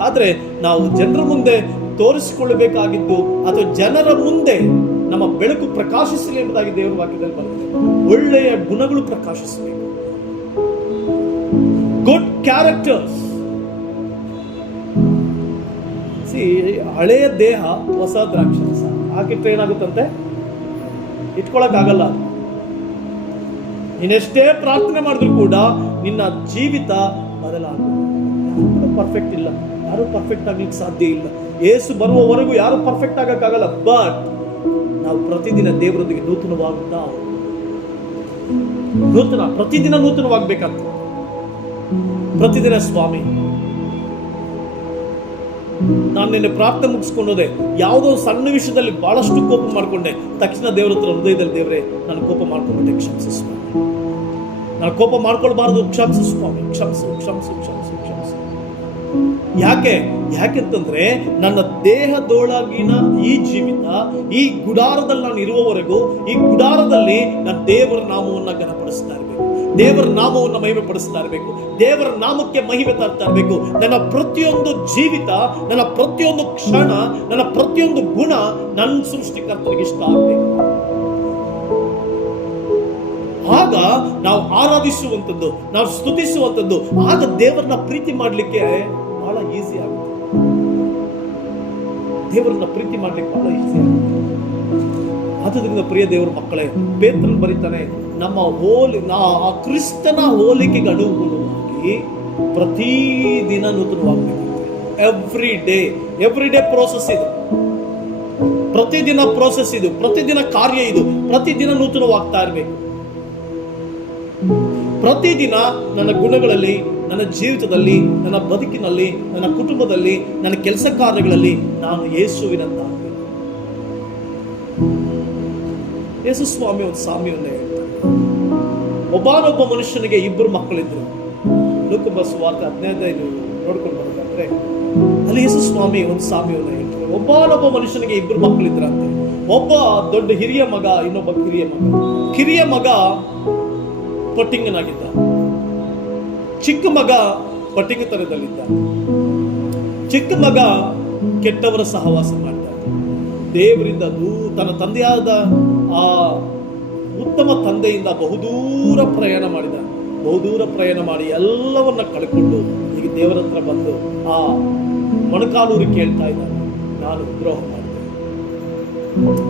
ಆದರೆ ನಾವು ಜನರ ಮುಂದೆ ತೋರಿಸಿಕೊಳ್ಳಬೇಕಾಗಿದ್ದು ಅಥವಾ ಜನರ ಮುಂದೆ ನಮ್ಮ ಬೆಳಕು ಪ್ರಕಾಶಿಸಲಿ ಎಂಬುದಾಗಿ ದೇವರ ವಾಕ್ಯದಲ್ಲಿ ಬರುತ್ತೆ ಒಳ್ಳೆಯ ಗುಣಗಳು ಪ್ರಕಾಶಿಸಬೇಕು. ಗುಡ್ ಕ್ಯಾರೆಕ್ಟರ್ಸ್ ಸಿ ಹಳೆಯ ದೇಹ, ಹೊಸ ದ್ರಾಕ್ಷರಸ ಹಾಕಿಟ್ರೆ ಏನಾಗುತ್ತಂತೆ ಇಟ್ಕೊಳಕ್ಕಾಗಲ್ಲ ನೀನೆಷ್ಟೇ ಪ್ರಾರ್ಥನೆ ಮಾಡಿದ್ರು ಕೂಡ ನಿನ್ನ ಜೀವಿತ ಬದಲಾಗುತ್ತೆ ಪರ್ಫೆಕ್ಟ್ ಇಲ್ಲ. ಯಾರು ಪರ್ಫೆಕ್ಟ್ ಆಗ್ಲಿಕ್ಕೆ ಸಾಧ್ಯ ಇಲ್ಲ. ಏಸು ಬರುವವರೆಗೂ ಯಾರು ಪರ್ಫೆಕ್ಟ್ ಆಗಕ್ಕಾಗಲ್ಲ. ಬಟ್ ನಾವು ಪ್ರತಿದಿನ ದೇವರೊಂದಿಗೆ ನೂತನವಾಗುತ್ತಾ ನೂತನ, ಪ್ರತಿದಿನ ನೂತನವಾಗಬೇಕಂತ ಪ್ರತಿದಿನ ಸ್ವಾಮಿ, ನಾನು ನಿನ್ನೆ ಪ್ರಾರ್ಥನೆ ಮುಗಿಸ್ಕೊಂಡೋದೆ, ಯಾವುದೋ ಸಣ್ಣ ವಿಷಯದಲ್ಲಿ ಬಹಳಷ್ಟು ಕೋಪ ಮಾಡಿಕೊಂಡೆ. ತಕ್ಷಣ ದೇವರ ಹತ್ರ ಹೃದಯದಲ್ಲಿ, ದೇವರೇ, ನಾನು ಕೋಪ ಮಾಡ್ಕೊಂಡೆ, ಕ್ಷಮಿಸು ಸ್ವಾಮಿ. ನಾನು ಕೋಪ ಮಾಡ್ಕೊಳ್ಬಾರ್ದು, ಕ್ಷಮಿಸು ಸ್ವಾಮಿ, ಕ್ಷಮಿಸು ಕ್ಷಮಿಸು ಕ್ಷಮಿಸು. ಯಾಕೆ? ಯಾಕೆಂತಂದ್ರೆ ನನ್ನ ದೇಹದೊಳಗಿನ ಈ ಜೀವಿತ, ಈ ಗುಡಾರದಲ್ಲಿ ನಾನು ಇರುವವರೆಗೂ, ಈ ಗುಡಾರದಲ್ಲಿ ನಾನು ದೇವರ ನಾಮವನ್ನ ಘನಪಡಿಸ್ತಾ ಇರಬೇಕು. ದೇವರ ನಾಮವನ್ನ ಮಹಿಮೆ ಪಡಿಸ್ತಾ ಇರಬೇಕು. ದೇವರ ನಾಮಕ್ಕೆ ಮಹಿಮೆ ತರ್ತಾ ಇರಬೇಕು. ನನ್ನ ಪ್ರತಿಯೊಂದು ಜೀವಿತ, ನನ್ನ ಪ್ರತಿಯೊಂದು ಕ್ಷಣ, ನನ್ನ ಪ್ರತಿಯೊಂದು ಗುಣ ನನ್ನ ಸೃಷ್ಟಿಕರ್ತನಿಗೆ ಇಷ್ಟ ಆಗಬೇಕು. ಆಗ ನಾವು ಆರಾಧಿಸುವಂಥದ್ದು, ನಾವು ಸ್ತುತಿಸುವಂಥದ್ದು, ಆಗ ದೇವರನ್ನ ಪ್ರೀತಿ ಮಾಡಲಿಕ್ಕೆ ಈಸಿ ಆಗುತ್ತೆ. ದೇವರನ್ನ ಪ್ರೀತಿ ಮಾಡ್ಲಿಕ್ಕೆ ಬಹಳ ಈಸಿ ಆಗುತ್ತೆ. ಆದ್ದರಿಂದ ಪ್ರಿಯ ದೇವರ ಮಕ್ಕಳೇ, ಪೇತ್ರನ್ ಬರೀತಾನೆ, ನಮ್ಮ ಹೋಲಿ ಆ ಕ್ರಿಸ್ತನ ಹೋಲಿಕೆಗೆ ಅನುಗುಣವಾಗಿ ಪ್ರತಿದಿನ ನೂತನವಾಗಬೇಕು. Every day every day process ಇದು. ಪ್ರತಿದಿನ ಪ್ರೋಸೆಸ್ ಇದು, ಪ್ರತಿದಿನ ಕಾರ್ಯ ಇದು. ಪ್ರತಿದಿನ ನೂತನವಾಗ್ತಾ ಇರಬೇಕು. ಪ್ರತಿದಿನ ನನ್ನ ಗುಣಗಳಲ್ಲಿ, ನನ್ನ ಜೀವಿತದಲ್ಲಿ, ನನ್ನ ಬದುಕಿನಲ್ಲಿ, ನನ್ನ ಕುಟುಂಬದಲ್ಲಿ, ನನ್ನ ಕೆಲಸ ಕಾರ್ಯಗಳಲ್ಲಿ ನಾನು ಯೇಸುವಿನಂತ ಯೇಸು ಸ್ವಾಮಿ ಒಂದು ಸಾಮ್ಯವನ್ನೇ ಹೇಳ್ತಾರೆ. ಒಬ್ಬನೊಬ್ಬ ಮನುಷ್ಯನಿಗೆ ಇಬ್ಬರು ಮಕ್ಕಳಿದ್ರು. ಲೋಕಂಬ ಸುವಾರ್ತೆ ಹದಿನೈದು ನೋಡ್ಕೊಂಡು ಬರ್ಬೇಕಾದ್ರೆ ಅಲ್ಲಿ ಯೇಸು ಸ್ವಾಮಿ ಒಂದು ಸಾಮ್ಯವನ್ನ ಹೇಳ್ತಾರೆ. ಒಬ್ಬನೊಬ್ಬ ಮನುಷ್ಯನಿಗೆ ಇಬ್ಬರು ಮಕ್ಕಳಿದ್ರಂತೆ. ಒಬ್ಬ ದೊಡ್ಡ ಹಿರಿಯ ಮಗ, ಇನ್ನೊಬ್ಬ ಕಿರಿಯ ಮಗ. ಕಿರಿಯ ಮಗ ಪಟ್ಟಿಂಗನಾಗಿದ್ದ. ಚಿಕ್ಕ ಮಗ ಪಟ್ಟಿಂಗತನದಲ್ಲಿದ್ದ. ಚಿಕ್ಕ ಮಗ ಕೆಟ್ಟವರ ಸಹವಾಸ ಮಾಡಿದ. ಇದ್ದ ದೇವರಿಂದ ದೂ ತನ್ನ ತಂದೆಯಾದ ಆ ಉತ್ತಮ ತಂದೆಯಿಂದ ಬಹುದೂರ ಪ್ರಯಾಣ ಮಾಡಿದ. ಬಹುದೂರ ಪ್ರಯಾಣ ಮಾಡಿ ಎಲ್ಲವನ್ನ ಕಳ್ಕೊಂಡು ಈಗ ದೇವರ ಹತ್ರ ಬಂದು ಆ ಮೊಣಕಾಲೂರು ಕೇಳ್ತಾ ಇದ್ದಾನೆ. ನಾನು ದ್ರೋಹ ಮಾಡಿದೆ.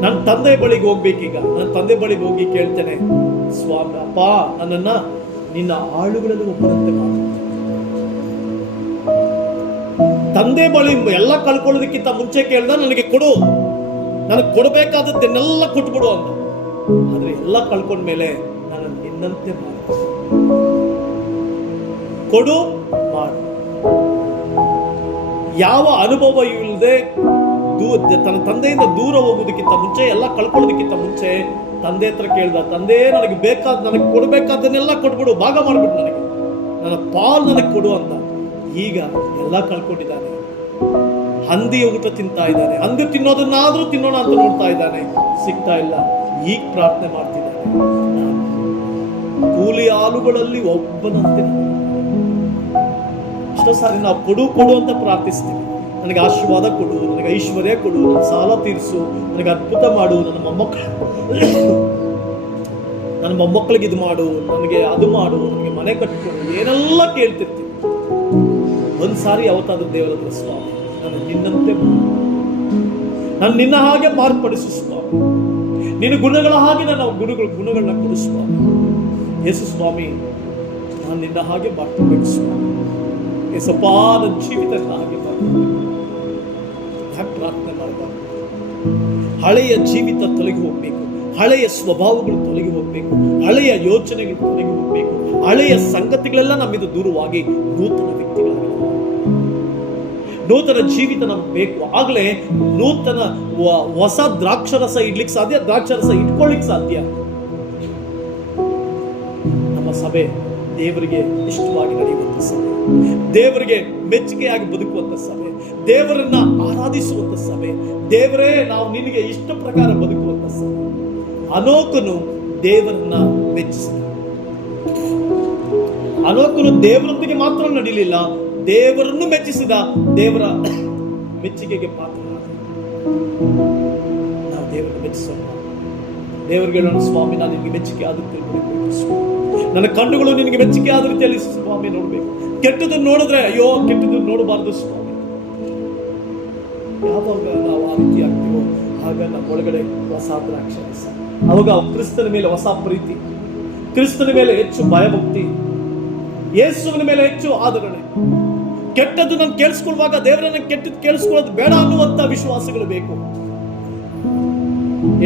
ನನ್ನ ತಂದೆ ಬಳಿಗೆ ಹೋಗ್ಬೇಕೀಗ. ನನ್ನ ತಂದೆ ಬಳಿಗೆ ಹೋಗಿ ಕೇಳ್ತೇನೆ. ಸ್ವಾಮಿ, ಅಪ್ಪ, ನನ್ನನ್ನ ನಿನ್ನ ಆಳುಗಳಲ್ಲಿ ಒಬ್ಬರಂತೆ ಮಾಡು. ತಂದೆ ಬಳಿ ಎಲ್ಲ ಕಳ್ಕೊಳ್ಳೋದಕ್ಕಿಂತ ಮುಂಚೆ ಕೇಳ್ದ, ನನಗೆ ಕೊಡು, ನನಗೆ ಕೊಡಬೇಕಾದದ್ದನ್ನೆಲ್ಲ ಕೊಟ್ಬಿಡು ಅಂತ ಆದ್ರೆ ಎಲ್ಲ ಕಳ್ಕೊಂಡ್ಮೇಲೆ ನಾನು ನಿನ್ನಂತೆ ಮಾಡು. ಕೊಡು, ಮಾಡು. ಯಾವ ಅನುಭವ ಇಲ್ಲದೆ ತನ್ನ ತಂದೆಯಿಂದ ದೂರ ಹೋಗೋದಕ್ಕಿಂತ ಮುಂಚೆ, ಎಲ್ಲ ಕಳ್ಕೊಳ್ಳೋದಕ್ಕಿಂತ ಮುಂಚೆ ತಂದೆ ಹತ್ರ ಕೇಳ್ದ, ತಂದೆ, ನನಗೆ ಬೇಕಾದ, ನನಗೆ ಕೊಡಬೇಕಾದನ್ನೆಲ್ಲ ಕೊಟ್ಬಿಡು, ಭಾಗ ಮಾಡಿಬಿಟ್ಟು ನನಗೆ. ನನ್ನ ಪಾಲ್ ನನಗೆ ಕೊಡು ಅಂತ. ಈಗ ಎಲ್ಲ ಕಳ್ಕೊಂಡಿದ್ದಾನೆ. ಹಂದಿ ಊಟ ತಿಂತಾ ಇದ್ದಾನೆ. ಹಂದಿ ತಿನ್ನೋದನ್ನಾದರೂ ತಿನ್ನೋಣ ಅಂತ ನೋಡ್ತಾ ಇದ್ದಾನೆ. ಸಿಗ್ತಾ ಇಲ್ಲ. ಈಗ ಪ್ರಾರ್ಥನೆ ಮಾಡ್ತಿದ್ದಾನೆ. ಕೂಲಿ ಆಲುಗಳಲ್ಲಿ ಒಬ್ಬನಂತೆ ಅಷ್ಟೋ ಸಾರಿ ನಾವು ಕೊಡು ಕೊಡು ಅಂತ ಪ್ರಾರ್ಥಿಸ್ತೀವಿ. ನನಗೆ ಆಶೀರ್ವಾದ ಕೊಡು, ನನಗೆ ಐಶ್ವರ್ಯ ಕೊಡು, ನನ್ನ ಸಾಲ ತೀರಿಸು, ನನಗೆ ಅದ್ಭುತ ಮಾಡು, ನನ್ನ ಮೊಮ್ಮಕ್ಕಳು ನನ್ನ ಮೊಮ್ಮಕ್ಕಳಿಗೆ ಇದು ಮಾಡು, ನನಗೆ ಅದು ಮಾಡು, ನನಗೆ ಮನೆ ಕಟ್ಕೊಡು, ಏನೆಲ್ಲ ಕೇಳ್ತಿರ್ತೀನಿ ಒಂದು ಸಾರಿ ಯಾವತ್ತಾದ್ರೂ ದೇವರ ಸ್ವಾಮಿ, ನಾನು ನಿನ್ನಂತೆ. ನಾನು ನಿನ್ನ ಹಾಗೆ ಮಾರ್ಪಡಿಸು ಸ್ವಾಮಿ. ನಿನ್ನ ಗುಣಗಳ ಹಾಗೆ ನನ್ನ ಗುಣಗಳು, ಗುಣಗಳನ್ನ ಕೊಡು ಸ್ವಾಮಿ. ಯೇಸು ಸ್ವಾಮಿ, ನಾನು ನಿನ್ನ ಹಾಗೆ ಮಾರ್ಪಡಿಸು ಸ್ವಾಮಿ. ಯೇಸಪ್ಪ ನನ್ನ ಜೀವಿತ ಹಾಗೆ ಮಾಡ್ಕೋಬೇಕು ಹಳೆಯ ಜೀವಿತ ತೊಲಗಿ ಹೋಗ್ಬೇಕು, ಹಳೆಯ ಸ್ವಭಾವಗಳು ತೊಲಗಿ ಹೋಗ್ಬೇಕು, ಹಳೆಯ ಯೋಚನೆಗಳು ತೊಲಗಿ ಹೋಗ್ಬೇಕು, ಹಳೆಯ ಸಂಗತಿಗಳೆಲ್ಲ ನಮ್ಮಿಂದ ದೂರವಾಗಿ ನೂತನ ವ್ಯಕ್ತಿಗಳಾಗಿ ನೂತನ ಜೀವಿತ ನಮ್ಗೆ ಬೇಕು. ಆಗ್ಲೇ ನೂತನ ಹೊಸ ದ್ರಾಕ್ಷರಸ ಇಡ್ಲಿಕ್ಕೆ ಸಾಧ್ಯ, ದ್ರಾಕ್ಷರಸ ಇಟ್ಕೊಳ್ಳಿಕ್ ಸಾಧ್ಯ? ನಮ್ಮ ಸಭೆ ದೇವರಿಗೆ ಇಷ್ಟವಾಗಿ ನಡೆಯುವಂಥ ಸಭೆ. ದೇವರಿಗೆ ಮೆಚ್ಚುಗೆಯಾಗಿ ಬದುಕುವಂಥ ಸಭೆ. ದೇವರನ್ನ ಆರಾಧಿಸುವಂತ ಸಭೆ. ದೇವರೇ, ನಾವು ನಿನಗೆ ಇಷ್ಟ ಪ್ರಕಾರ ಬದುಕುವಂತ ಸಭೆ. ಅನೋಕನು ದೇವರನ್ನ ಮೆಚ್ಚಿಸಿದ. ಅನೋಕನು ದೇವರೊಂದಿಗೆ ಮಾತ್ರ ನಡೀಲಿಲ್ಲ. ದೇವರನ್ನು ಮೆಚ್ಚಿಸಿದ ದೇವರ ಮೆಚ್ಚುಗೆಗೆ ಪಾತ್ರ ನಾವು ದೇವರನ್ನು ಮೆಚ್ಚಿಸೋಣ. ದೇವರಿಗೆ ಹೇಳೋಣ, ಸ್ವಾಮಿ, ನಾನು ನಿನಗೆ ಮೆಚ್ಚುಗೆ ಆದ ನನ್ನ ಕಣ್ಣುಗಳು ನಿನಗೆ ಮೆಚ್ಚುಗೆ ಆದ ರೀತಿಯಲ್ಲಿ ಸ್ವಾಮಿ, ನೋಡಬೇಕು. ಕೆಟ್ಟದನ್ನು ನೋಡಿದ್ರೆ, ಅಯ್ಯೋ ಕೆಟ್ಟದನ್ನು ನೋಡಬಾರ್ದು, ಸ್ವಾಮಿ. ಯಾವಾಗ ನಾವು ಆ ರೀತಿ ಆಗ್ತೀವೋ, ಆಗ ನಮ್ಮ ಒಳಗಡೆ ಹೊಸ ದ್ರಾಕ್ಷರಸ ಅವಾಗ ಕ್ರಿಸ್ತನ ಮೇಲೆ ಹೊಸ ಪ್ರೀತಿ, ಕ್ರಿಸ್ತನ ಮೇಲೆ ಹೆಚ್ಚು ಭಯಭಕ್ತಿ, ಯೇಸುವಿನ ಮೇಲೆ ಹೆಚ್ಚು ಆದರಣೆ. ಕೆಟ್ಟದ್ದು ನಾನು ಕೇಳಿಸ್ಕೊಳ್ಳುವಾಗ ದೇವರನ್ನ ಕೆಟ್ಟದ್ದು ಕೇಳಿಸ್ಕೊಳ್ಳೋದು ಬೇಡ ಅನ್ನುವಂಥ ವಿಶ್ವಾಸಗಳು ಬೇಕು.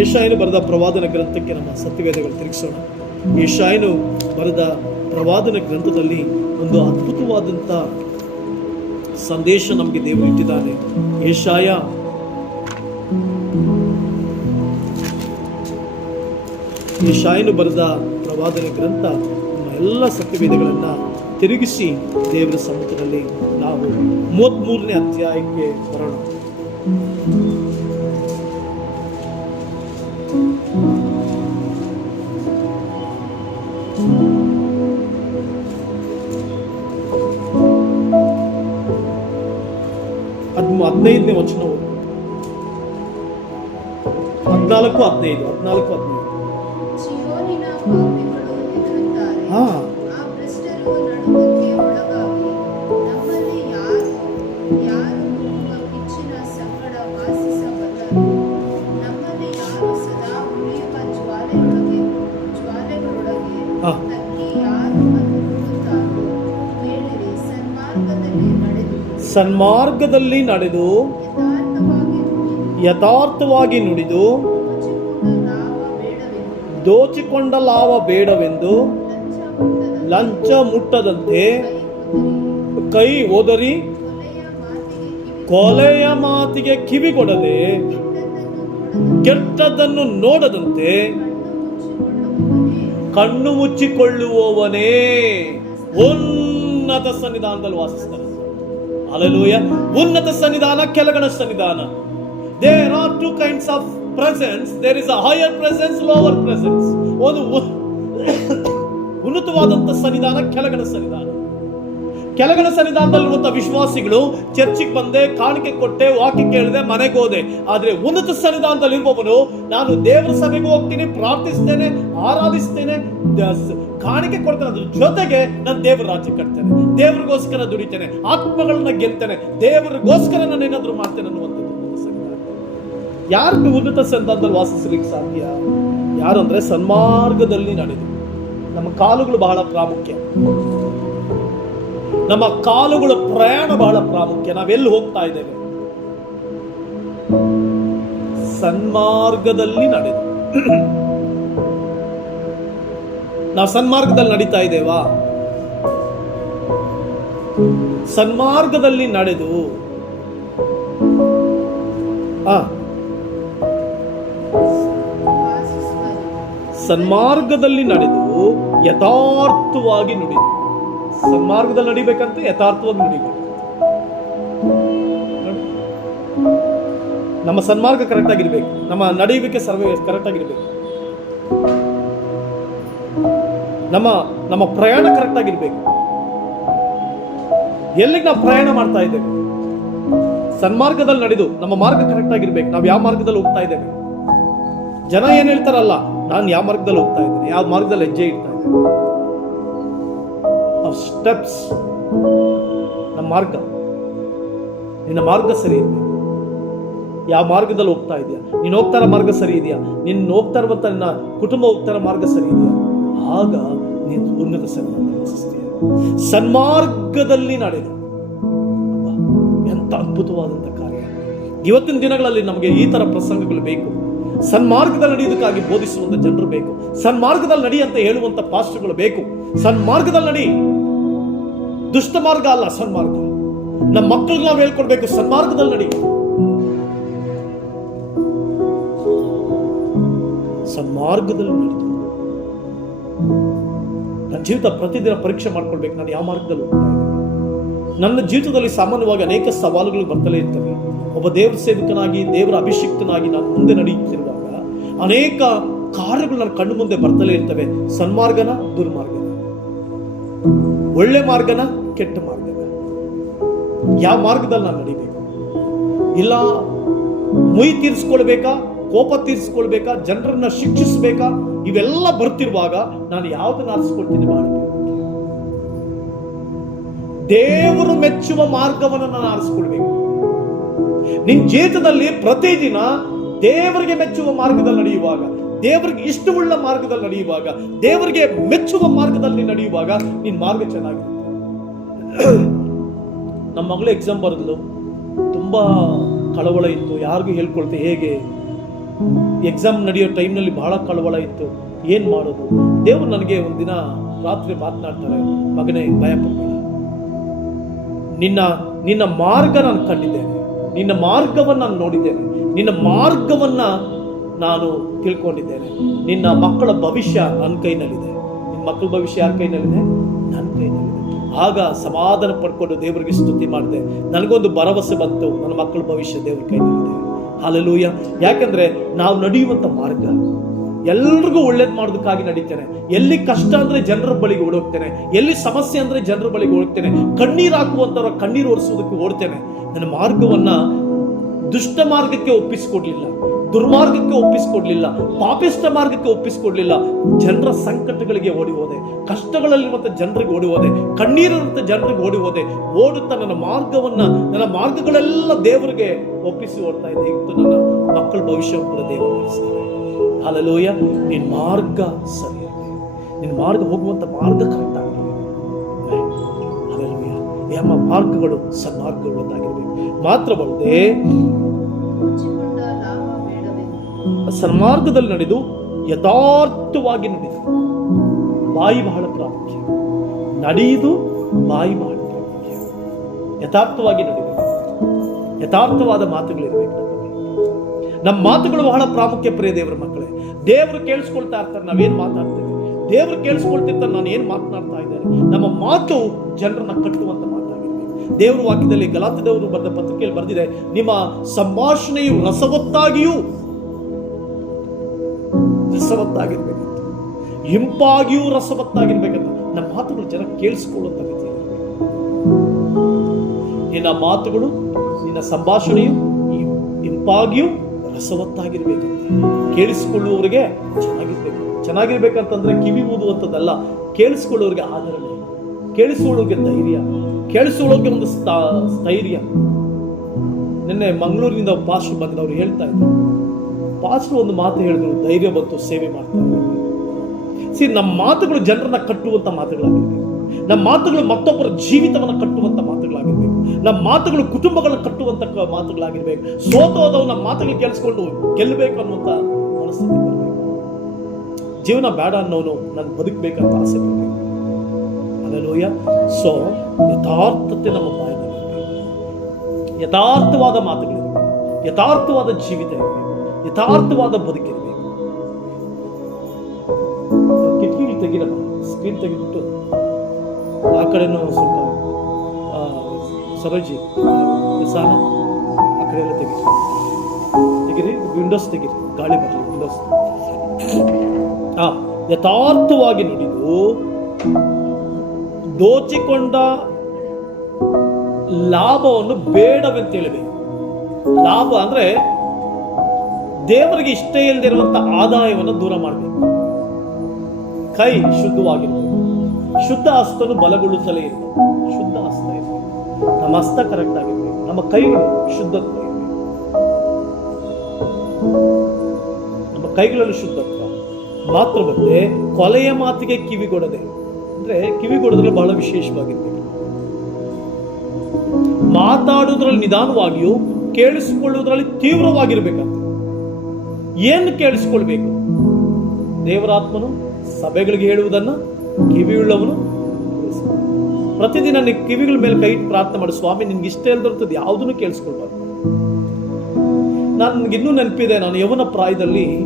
ಏಷಾಯನು ಬರೆದ ಪ್ರವಾದನ ಗ್ರಂಥಕ್ಕೆ ನಮ್ಮ ಸತ್ಯವೇದಗಳು ತಿರುಗಿಸೋಣ. ಏಷಾಯನು ಬರೆದ ಪ್ರವಾದನ ಗ್ರಂಥದಲ್ಲಿ ಒಂದು ಅದ್ಭುತವಾದಂಥ ಸಂದೇಶ ನಮಗೆ ದೇವರು ಇಟ್ಟಿದ್ದಾನೆ. ಏಷಾಯ. ಏಷಾಯನು ಬರೆದ ಪ್ರವಾದನ ಗ್ರಂಥ ನಮ್ಮ ಎಲ್ಲ ಸತ್ಯವೇದಗಳನ್ನು ತಿರುಗಿಸಿ ದೇವರ ಸಮ್ಮುಖದಲ್ಲಿ ನಾವು ಮೂವತ್ತ್ಮೂರನೇ ಅಧ್ಯಾಯಕ್ಕೆ ಬರೋಣ. ಹದ್ ಹದಿನೈದನೇ ವಚನ ಓದು ಹದಿನಾಲ್ಕು ಹದಿನೈದು ಹದಿನಾಲ್ಕು ಹದಿನೈದು ಚಿಯೋನಿನ ಪಾಪಿಗಳು ಹೆದರುತ್ತಾರೆ. ಹಾ ಸನ್ಮಾರ್ಗದಲ್ಲಿ ನಡೆದು ಯಥಾರ್ಥವಾಗಿ ನುಡಿದು ದೋಚಿಕೊಂಡ ಲಾಭ ಬೇಡವೆಂದು ಲಂಚ ಮುಟ್ಟದಂತೆ ಕೈ ಓದರಿ, ಕೊಲೆಯ ಮಾತಿಗೆ ಕಿವಿ ನೋಡದಂತೆ ಕೆಟ್ಟದನ್ನು ನೋಡದಂತೆ ಕಣ್ಣು ಮುಚ್ಚಿಕೊಳ್ಳುವವನೇ ಉನ್ನತ ಸನ್ನಿಧಾನದಲ್ಲಿ ವಾಸಿಸ್ತಾನೆ ಅಲೆಲೂಯ ಉನ್ನತ ಸನ್ನಿಧಾನ, ಕೆಳಗಣ ಸನ್ನಿಧಾನ. There are two kinds of presence there is a higher presence lower presence ಒಂದು ಉನ್ನತವಾದಂತಹ *coughs* ಉನ್ನತವಾದಂತ ಸನ್ನಿಧಾನ, ಕೆಳಗಣ ಸನ್ನಿಧಾನ. ಕೆಳಗಣ ಸನ್ನಿಧಾನದಲ್ಲಿರುವಂತಹ ವಿಶ್ವಾಸಿಗಳು ಚರ್ಚಿಗೆ ಬಂದೆ, ಕಾಣಿಕೆ ಕೊಟ್ಟೆ, ವಾಕ್ಯ ಕೇಳಿದೆ, ಮನೆಗೆ ಹೋದೆ. ಆದ್ರೆ ಉನ್ನತ ಸನ್ನಿಧಾನದಲ್ಲಿರುವವನು ನಾನು ದೇವರ ಸಭೆಗೆ ಹೋಗ್ತೀನಿ, ಪ್ರಾರ್ಥಿಸ್ತೇನೆ, ಆರಾಧಿಸ್ತೇನೆ ಕಾಣಿಕೆ ಕೊಡ್ತೇನೆ ಅದ್ರ ಜೊತೆಗೆ ನಾನು ದೇವರ ರಾಜ್ಯ ಕಟ್ತೇನೆ, ದೇವರಿಗೋಸ್ಕರ ದುಡಿತೇನೆ, ಆತ್ಮಗಳನ್ನ ಗೆಲ್ತೇನೆ, ದೇವರಿಗೋಸ್ಕರ ನಾನು ಏನಾದರೂ ಮಾಡ್ತೇನೆ ಅನ್ನುವಂಥದ್ದು ಯಾರು ಉನ್ನತ ಸನ್ನಿಧಾನದಲ್ಲಿ ವಾಸಿಸಲಿಕ್ಕೆ ಸಾಧ್ಯ? ಯಾರು ಅಂದ್ರೆ ಸನ್ಮಾರ್ಗದಲ್ಲಿ ನಡೆದು. ನಮ್ಮ ಕಾಲುಗಳು ಬಹಳ ಪ್ರಾಮುಖ್ಯ. ನಮ್ಮ ಕಾಲುಗಳ ಪ್ರಯಾಣ ಬಹಳ ಪ್ರಾಮುಖ್ಯ. ನಾವೆಲ್ಲಿ ಹೋಗ್ತಾ ಇದ್ದೇವೆ? ಸನ್ಮಾರ್ಗದಲ್ಲಿ ನಡೆದು. *clears throat* ನಾವು ಸನ್ಮಾರ್ಗದಲ್ಲಿ ನಡೀತಾ ಇದ್ದೇವಾ? ಸನ್ಮಾರ್ಗದಲ್ಲಿ ನಡೆದು. ಆ. ಸನ್ಮಾರ್ಗದಲ್ಲಿ ನಡೆದು ಯಥಾರ್ಥವಾಗಿ ನುಡಿದು. ಸನ್ಮಾರ್ಗದಲ್ಲಿ ನಡಿಬೇಕಂತ ಯಥಾರ್ಥವಾಗಿ ನಡಿಬೇಕು. ನಮ್ಮ ಸನ್ಮಾರ್ಗ ಕರೆಕ್ಟ್ ಆಗಿರ್ಬೇಕು. ನಮ್ಮ ನಡೆಯುವಿಕೆ ಸರ್ವೆ ಕರೆಕ್ಟ್ ಆಗಿರ್ಬೇಕು. ನಮ್ಮ ನಮ್ಮ ಪ್ರಯಾಣ ಕರೆಕ್ಟ್ ಆಗಿರ್ಬೇಕು. ಎಲ್ಲಿಗೆ ನಾವು ಪ್ರಯಾಣ ಮಾಡ್ತಾ ಇದ್ದೇವೆ? ಸನ್ಮಾರ್ಗದಲ್ಲಿ ನಡೆದು ನಮ್ಮ ಮಾರ್ಗ ಕರೆಕ್ಟ್ ಆಗಿರ್ಬೇಕು. ನಾವು ಯಾವ ಮಾರ್ಗದಲ್ಲಿ ಹೋಗ್ತಾ ಇದ್ದೇವೆ? ಜನ ಏನ್ ಹೇಳ್ತಾರಲ್ಲ, ನಾನು ಯಾವ ಮಾರ್ಗದಲ್ಲಿ ಹೋಗ್ತಾ ಇದ್ದೇನೆ? ಯಾವ ಮಾರ್ಗದಲ್ಲಿ ಹೆಜ್ಜೆ ಇಡ್ತಾ ಇದ್ದೇನೆ? ಸ್ಟೆಪ್ಸ್ ನಮ್ಮ ಮಾರ್ಗ. ನಿನ್ನ ಮಾರ್ಗ ಸರಿ ಇದೆ. ಯಾವ ಮಾರ್ಗದಲ್ಲಿ ಹೋಗ್ತಾ ಇದೆಯಾ? ನೀನು ಹೋಗ್ತಾ ಮಾರ್ಗ ಸರಿ ಇದೆಯಾ? ನಿನ್ನ ಹೋಗ್ತಾ ಇರುವಂತ ನಿನ್ನ ಕುಟುಂಬ ಹೋಗ್ತಾ ಮಾರ್ಗ ಸರಿ ಇದೆಯಾ? ಆಗ ನೀನು ಉನ್ನತ ಸರಿ ಸನ್ಮಾರ್ಗದಲ್ಲಿ ನಡೆದು. ಎಂಥ ಅದ್ಭುತವಾದಂಥ ಕಾರ್ಯ. ಇವತ್ತಿನ ದಿನಗಳಲ್ಲಿ ನಮಗೆ ಈ ತರ ಪ್ರಸಂಗಗಳು ಬೇಕು. ಸನ್ಮಾರ್ಗದಲ್ಲಿ ನಡೆಯುವುದಕ್ಕಾಗಿ ಬೋಧಿಸುವಂಥ ಜನರು ಬೇಕು. ಸನ್ಮಾರ್ಗದಲ್ಲಿ ನಡಿ ಅಂತ ಹೇಳುವಂತ ಪಾಸ್ಟರ್ಗಳು ಬೇಕು. ಸನ್ಮಾರ್ಗದಲ್ಲಿ ನಡಿ. ದುಷ್ಟ ಮಾರ್ಗ ಅಲ್ಲ, ಸನ್ಮಾರ್ಗ. ನಮ್ಮ ಮಕ್ಕಳಿಗೆ ನಾವು ಹೇಳ್ಕೊಡ್ಬೇಕು, ಸನ್ಮಾರ್ಗದಲ್ಲಿ ನಡಿ. ಸನ್ಮಾರ್ಗದಲ್ಲಿ ನಡೆದು ನನ್ನ ಜೀವಿತ ಪ್ರತಿದಿನ ಪರೀಕ್ಷೆ ಮಾಡ್ಕೊಳ್ಬೇಕು, ನಾನು ಯಾವ ಮಾರ್ಗದಲ್ಲಿ ನನ್ನ ಜೀವಿತದಲ್ಲಿ ಸಾಮಾನ್ಯವಾಗಿ ಅನೇಕ ಸವಾಲುಗಳು ಬರ್ತಲೇ ಇರ್ತವೆ. ಒಬ್ಬ ದೇವರ ಸೇವಕನಾಗಿ, ದೇವರ ಅಭಿಷಿಕ್ತನಾಗಿ ನಾನು ಮುಂದೆ ನಡೆಯುತ್ತಿರುವಾಗ ಅನೇಕ ಕಾರ್ಯಗಳು ನನ್ನ ಕಣ್ಣು ಮುಂದೆ ಬರ್ತಲೇ ಇರ್ತವೆ. ಸನ್ಮಾರ್ಗನ, ದುರ್ಮಾರ್ಗನ. ಒಳ್ಳೆ ಮಾರ್ಗನ ಕೆಟ್ಟ ಮಾರ್ಗವೇ ಯಾವ ಮಾರ್ಗದಲ್ಲಿ ನಾನು ನಡಿಬೇಕು? ಇಲ್ಲ ಮುಯಿ ತೀರಿಸ್ಕೊಳ್ಬೇಕಾ, ಕೋಪ ತೀರಿಸ್ಕೊಳ್ಬೇಕಾ, ಜನರನ್ನ ಶಿಕ್ಷಿಸಬೇಕಾ? ಇವೆಲ್ಲ ಬರ್ತಿರುವಾಗ ನಾನು ಯಾವ್ದನ್ನ ಆರಿಸ್ಕೊಳ್ತೀನಿ ಮಾಡಬೇಕು ದೇವರು ಮೆಚ್ಚುವ ಮಾರ್ಗವನ್ನು ನಾನು ಆರಿಸ್ಕೊಳ್ಬೇಕು. ನಿನ್ ಜೀವಿತದಲ್ಲಿ ಪ್ರತಿದಿನ ದೇವರಿಗೆ ಮೆಚ್ಚುವ ಮಾರ್ಗದಲ್ಲಿ ನಡೆಯುವಾಗ, ದೇವರಿಗೆ ಇಷ್ಟವುಳ್ಳ ಮಾರ್ಗದಲ್ಲಿ ನಡೆಯುವಾಗ, ದೇವರಿಗೆ ಮೆಚ್ಚುವ ಮಾರ್ಗದಲ್ಲಿ ನಡೆಯುವಾಗ ನಿನ್ನ ಮಾರ್ಗ ಚೆನ್ನಾಗಿರುತ್ತೆ. *coughs* ನಮ್ಮ ಮಗಳು ಎಕ್ಸಾಮ್ ಬರೆದ್ಲು. ತುಂಬ ಕಳವಳ ಇತ್ತು. ಯಾರಿಗೂ ಹೇಳ್ಕೊಳ್ತೆ ಹೇಗೆ? ಎಕ್ಸಾಮ್ ನಡೆಯೋ ಟೈಮ್ನಲ್ಲಿ ಬಹಳ ಕಳವಳ ಇತ್ತು. ಏನು ಮಾಡೋದು? ದೇವರು ನನಗೆ ಒಂದಿನ ರಾತ್ರಿ ಮಾತನಾಡ್ತಾರೆ, ಮಗನೇ, ಭಯ ನಿನ್ನ ನಿನ್ನ ಮಾರ್ಗ ನಾನು ಕಂಡಿದ್ದೇನೆ. ನಿನ್ನ ಮಾರ್ಗವನ್ನು ನಾನು ನೋಡಿದ್ದೇನೆ. ನಿನ್ನ ಮಾರ್ಗವನ್ನು ನಾನು ತಿಳ್ಕೊಂಡಿದ್ದೇನೆ. ನಿನ್ನ ಮಕ್ಕಳ ಭವಿಷ್ಯ ನನ್ನ ಕೈನಲ್ಲಿದೆ. ನಿನ್ನ ಮಕ್ಕಳ ಭವಿಷ್ಯ ಯಾರ ಕೈನಲ್ಲಿದೆ? ನನ್ನ ಕೈನಲ್ಲಿದೆ. ಆಗ ಸಮಾಧಾನ ಪಡ್ಕೊಂಡು ದೇವರಿಗೆ ಸ್ತುತಿ ಮಾಡಿದೆ. ನನಗೊಂದು ಭರವಸೆ ಬಂತು. ನನ್ನ ಮಕ್ಕಳ ಭವಿಷ್ಯ ದೇವ್ರ ಕೈನಲ್ಲಿದೆ ಹಾಲೆಲೂಯ ಯಾಕಂದ್ರೆ ನಾವು ನಡೆಯುವಂತ ಮಾರ್ಗ. ಎಲ್ರಿಗೂ ಒಳ್ಳೇದು ಮಾಡೋದಕ್ಕಾಗಿ ನಡೀತೇನೆ. ಎಲ್ಲಿ ಕಷ್ಟ ಅಂದ್ರೆ ಜನರ ಬಳಿಗೆ ಓಡೋಗ್ತೇನೆ. ಎಲ್ಲಿ ಸಮಸ್ಯೆ ಅಂದ್ರೆ ಜನರ ಬಳಿಗೆ ಓಡ್ತೇನೆ. ಕಣ್ಣೀರು ಹಾಕುವಂತವ್ರ ಕಣ್ಣೀರು ಒರೆಸೋದಕ್ಕೆ ಓಡ್ತೇನೆ. ನನ್ನ ಮಾರ್ಗವನ್ನ ದುಷ್ಟ ಮಾರ್ಗಕ್ಕೆ ಒಪ್ಪಿಸಿಕೊಡ್ಲಿಲ್ಲ. ದುರ್ಮಾರ್ಗಕ್ಕೆ ಒಪ್ಪಿಸಿಕೊಡ್ಲಿಲ್ಲ ಪಾಪಿಷ್ಟ ಮಾರ್ಗಕ್ಕೆ ಒಪ್ಪಿಸಿಕೊಡ್ಲಿಲ್ಲ. ಜನರ ಸಂಕಟಗಳಿಗೆ ಓಡಿ ಹೋದೆ ಕಷ್ಟಗಳಲ್ಲಿರುವಂತ ಜನರಿಗೆ ಓಡಿ ಹೋದೆ ಕಣ್ಣೀರಿರುವಂಥ ಜನರಿಗೆ ಓಡಿ ಹೋದೆ ಓಡುತ್ತಾ ನನ್ನ ಮಾರ್ಗವನ್ನ, ನನ್ನ ಮಾರ್ಗಗಳೆಲ್ಲ ದೇವರಿಗೆ ಒಪ್ಪಿಸಿ ಓಡ್ತಾ ಇದೆ ಇವತ್ತು ನನ್ನ ಮಕ್ಕಳ ಭವಿಷ್ಯ ಕೂಡ ದೇವರು ನಡೆಸ್ತಾರೆ ಹಾಲೆಲೂಯ ನಿನ್ ಮಾರ್ಗ ಸರಿ ನಿನ್ನ ಮಾರ್ಗ ಹೋಗುವಂತ ಮಾರ್ಗ ಕರೆಕ್ಟ್ ಆಗಿರಬೇಕು ನಮ್ಮ ಮಾರ್ಗಗಳು ಸನ್ಮಾರ್ಗಗಳದ್ದಾಗಿರ್ಬೇಕು. ಮಾತ್ರವಲ್ಲದೆ ಸನ್ಮಾರ್ಗದಲ್ಲಿ ನಡೆದು ಯಥಾರ್ಥವಾಗಿ ನಡೆದು ಬಾಯಿ ಬಹಳ ಪ್ರಾಮುಖ್ಯ. ನಡೆಯುವುದು ಬಾಯಿ ಬಹಳ ಪ್ರಾಮುಖ್ಯ. ಯಥಾರ್ಥವಾಗಿ ನಡೆಯುವುದು ಯಥಾರ್ಥವಾದ ಮಾತುಗಳಿರಬೇಕು ನಮ್ಮ ಮಾತುಗಳು ಬಹಳ ಪ್ರಾಮುಖ್ಯ ಪ್ರಿಯ ದೇವರ ಮಕ್ಕಳೇ. ದೇವರು ಕೇಳಿಸ್ಕೊಳ್ತಾ ಇರ್ತಾರೆ, ನಾವೇನು ಮಾತಾಡ್ತೇವೆ? ದೇವರು ಕೇಳಿಸ್ಕೊಳ್ತಿರ್ತಾರೆ, ನಾನು ಏನು ಮಾತನಾಡ್ತಾ ಇದ್ದೇನೆ? ನಮ್ಮ ಮಾತು ಜನರನ್ನ ಕಟ್ಟುವಂತ ಮಾತಾಗಿರ್ಬೇಕು ದೇವರ ವಾಕ್ಯದಲ್ಲಿ ಗಲಾತದವರು ಬರೆದ ಪತ್ರಿಕೆಯಲ್ಲಿ ಬರೆದಿದೆ, ನಿಮ್ಮ ಸಂಭಾಷಣೆಯು ರಸವತ್ತಾಗಿಯೂ ರಸವತ್ತಾಗಿರ್ಬೇಕಂತ. ಇಂಪಾಗಿಯೂ ರಸವತ್ತಾಗಿರ್ಬೇಕಂತ. ನಮ್ಮ ಮಾತುಗಳು ಜನ ಕೇಳಿಸ್ಕೊಳ್ಳುವಂತ ರೀತಿಯಲ್ಲಿ ನಿನ್ನ ಮಾತುಗಳು, ನಿನ್ನ ಸಂಭಾಷಣೆಯು ಇಂಪಾಗಿಯೂ ರಸವತ್ತಾಗಿರ್ಬೇಕಂತ. ಕೇಳಿಸಿಕೊಳ್ಳುವವರಿಗೆ ಚೆನ್ನಾಗಿರ್ಬೇಕು. ಚೆನ್ನಾಗಿರ್ಬೇಕಂತಂದ್ರೆ ಕಿವಿ ಊದುವಂಥದ್ದಲ್ಲ. ಕೇಳಿಸ್ಕೊಳ್ಳೋರಿಗೆ ಆದರಣೆ. ಕೇಳಿಸ್ಕೊಳ್ಳೋರಿಗೆ ಧೈರ್ಯ. ಕೇಳಿಸ್ಕೊಳ್ಳೋಕೆ ಒಂದು ಸ್ಥ- ಸ್ಥೈರ್ಯ. ನಿನ್ನೆ ಮಂಗಳೂರಿನಿಂದ ಪಾಸ್ಟರ್ ಬಂದವರು ಹೇಳ್ತಾ ಇದ್ರು. ಪಾಸ್ಟರ್ ಒಂದು ಮಾತು ಹೇಳಿದ್ರು, ಧೈರ್ಯ ಬಂತು ಸೇವೆ ಮಾಡ್ತಾರೆ. ಸಿ ನಮ್ಮ ಮಾತುಗಳು ಜನರನ್ನ ಕಟ್ಟುವಂತ ಮಾತುಗಳಾಗಿರ್ಬೇಕು. ನಮ್ಮ ಮಾತುಗಳು ಮತ್ತೊಬ್ಬರ ಜೀವಿತವನ್ನ ಕಟ್ಟುವಂತ ಮಾತುಗಳಾಗಿರ್ಬೇಕು. ನಮ್ಮ ಮಾತುಗಳು ಕುಟುಂಬಗಳನ್ನ ಕಟ್ಟುವಂತ ಕ- ಮಾತುಗಳಾಗಿರ್ಬೇಕು. ಸೋತೋದವು ನಮ್ಮ ಮಾತುಗಳು ಕೇಳಿಸ್ಕೊಂಡು ಗೆಲ್ಲಬೇಕು ಅನ್ನುವಂತ ಮನಸ್ಥಿತಿ ಬರಬೇಕು. ಜೀವನ ಬೇಡ ಅನ್ನೋನು ನಾನು ಬದುಕಬೇಕಂತ ಆಸೆ ಬರಬೇಕು ಸೊ ಯಥಾರ್ಥತೆ ನಮ್ಮ ಬಾಯಿನ ಯಥಾರ್ಥವಾದ ಮಾತುಗಳಿರಬೇಕು. ಯಥಾರ್ಥವಾದ ಜೀವಿತ ಇರಬೇಕು. ಯಥಾರ್ಥವಾದ ಬದುಕಿರಬೇಕು ಕಿಟಕಿಗಳು ತೆಗಿರಲ್ಲ ಸ್ಕ್ರೀನ್ ತೆಗೆದ್ಬಿಟ್ಟು ಆ ಕಡೆನೂ ಸ್ವಲ್ಪ ಸರೋಜಿ ಸಾನ ಆ ಕಡೆ ಎಲ್ಲ ತೆಗೀರಿ ತೆಗಿರಿ ವಿಂಡೋಸ್ ತೆಗೀರಿ, ಗಾಳಿ ಬರಲಿ ವಿಂಡೋಸ್ ಆ, ಯಥಾರ್ಥವಾಗಿ ನುಡಿದು ದೋಚಿಕೊಂಡ ಲಾಭವನ್ನು ಬೇಡವೆಂತ ಹೇಳಬೇಕು ಲಾಭ ಅಂದ್ರೆ ದೇವರಿಗೆ ಇಷ್ಟ ಇಲ್ಲದಿರುವಂತ ಆದಾಯವನ್ನು ದೂರ ಮಾಡಬೇಕು. ಕೈ ಶುದ್ಧವಾಗಿರ್ಬೇಕು. ಶುದ್ಧ ಹಸ್ತನು ಬಲಗೊಳಿಸಲೇ ಇರಬೇಕು. ಶುದ್ಧ ಹಸ್ತ ಇರಬೇಕು. ನಮ್ಮ ಹಸ್ತ ಕರೆಕ್ಟ್ ಆಗಿರ್ಬೇಕು. ನಮ್ಮ ಕೈಗಳು ಶುದ್ಧತ್ವ ನಮ್ಮ ಕೈಗಳಲ್ಲಿ ಶುದ್ಧತ್ವ. ಮಾತ್ರವಲ್ಲದೆ ಕೊಲೆಯ ಮಾತಿಗೆ ಕಿವಿಗೊಡದೆ ಅಂದ್ರೆ ಕಿವಿಗೊಡೋದ್ರಲ್ಲಿ ಬಹಳ ವಿಶೇಷವಾಗಿರ್ಬೇಕು. ಮಾತಾಡುವುದರಲ್ಲಿ ನಿಧಾನವಾಗಿಯೂ, ಕೇಳಿಸಿಕೊಳ್ಳುವುದರಲ್ಲಿ ತೀವ್ರವಾಗಿರ್ಬೇಕಂತ ಏನು ಕೇಳಿಸ್ಕೊಳ್ಬೇಕು? ದೇವರಾತ್ಮನು ಸಭೆಗಳಿಗೆ ಹೇಳುವುದನ್ನ ಕಿವಿಯುಳ್ಳವನು. ಪ್ರತಿದಿನ ನಿ ಕಿವಿಗಳ ಮೇಲೆ ಕೈ ಪ್ರಾರ್ಥನೆ ಮಾಡು, ಸ್ವಾಮಿ, ನಿನ್ಗೆ ಇಷ್ಟ ಇಲ್ದಿರ್ತದೆ ಯಾವುದನ್ನು ಕೇಳಿಸ್ಕೊಳ್ಬಾರ್ದು. ನಾನು ಇನ್ನೂ ನೆನಪಿದೆ, ನಾನು ಯವನ ಪ್ರಾಯದಲ್ಲಿ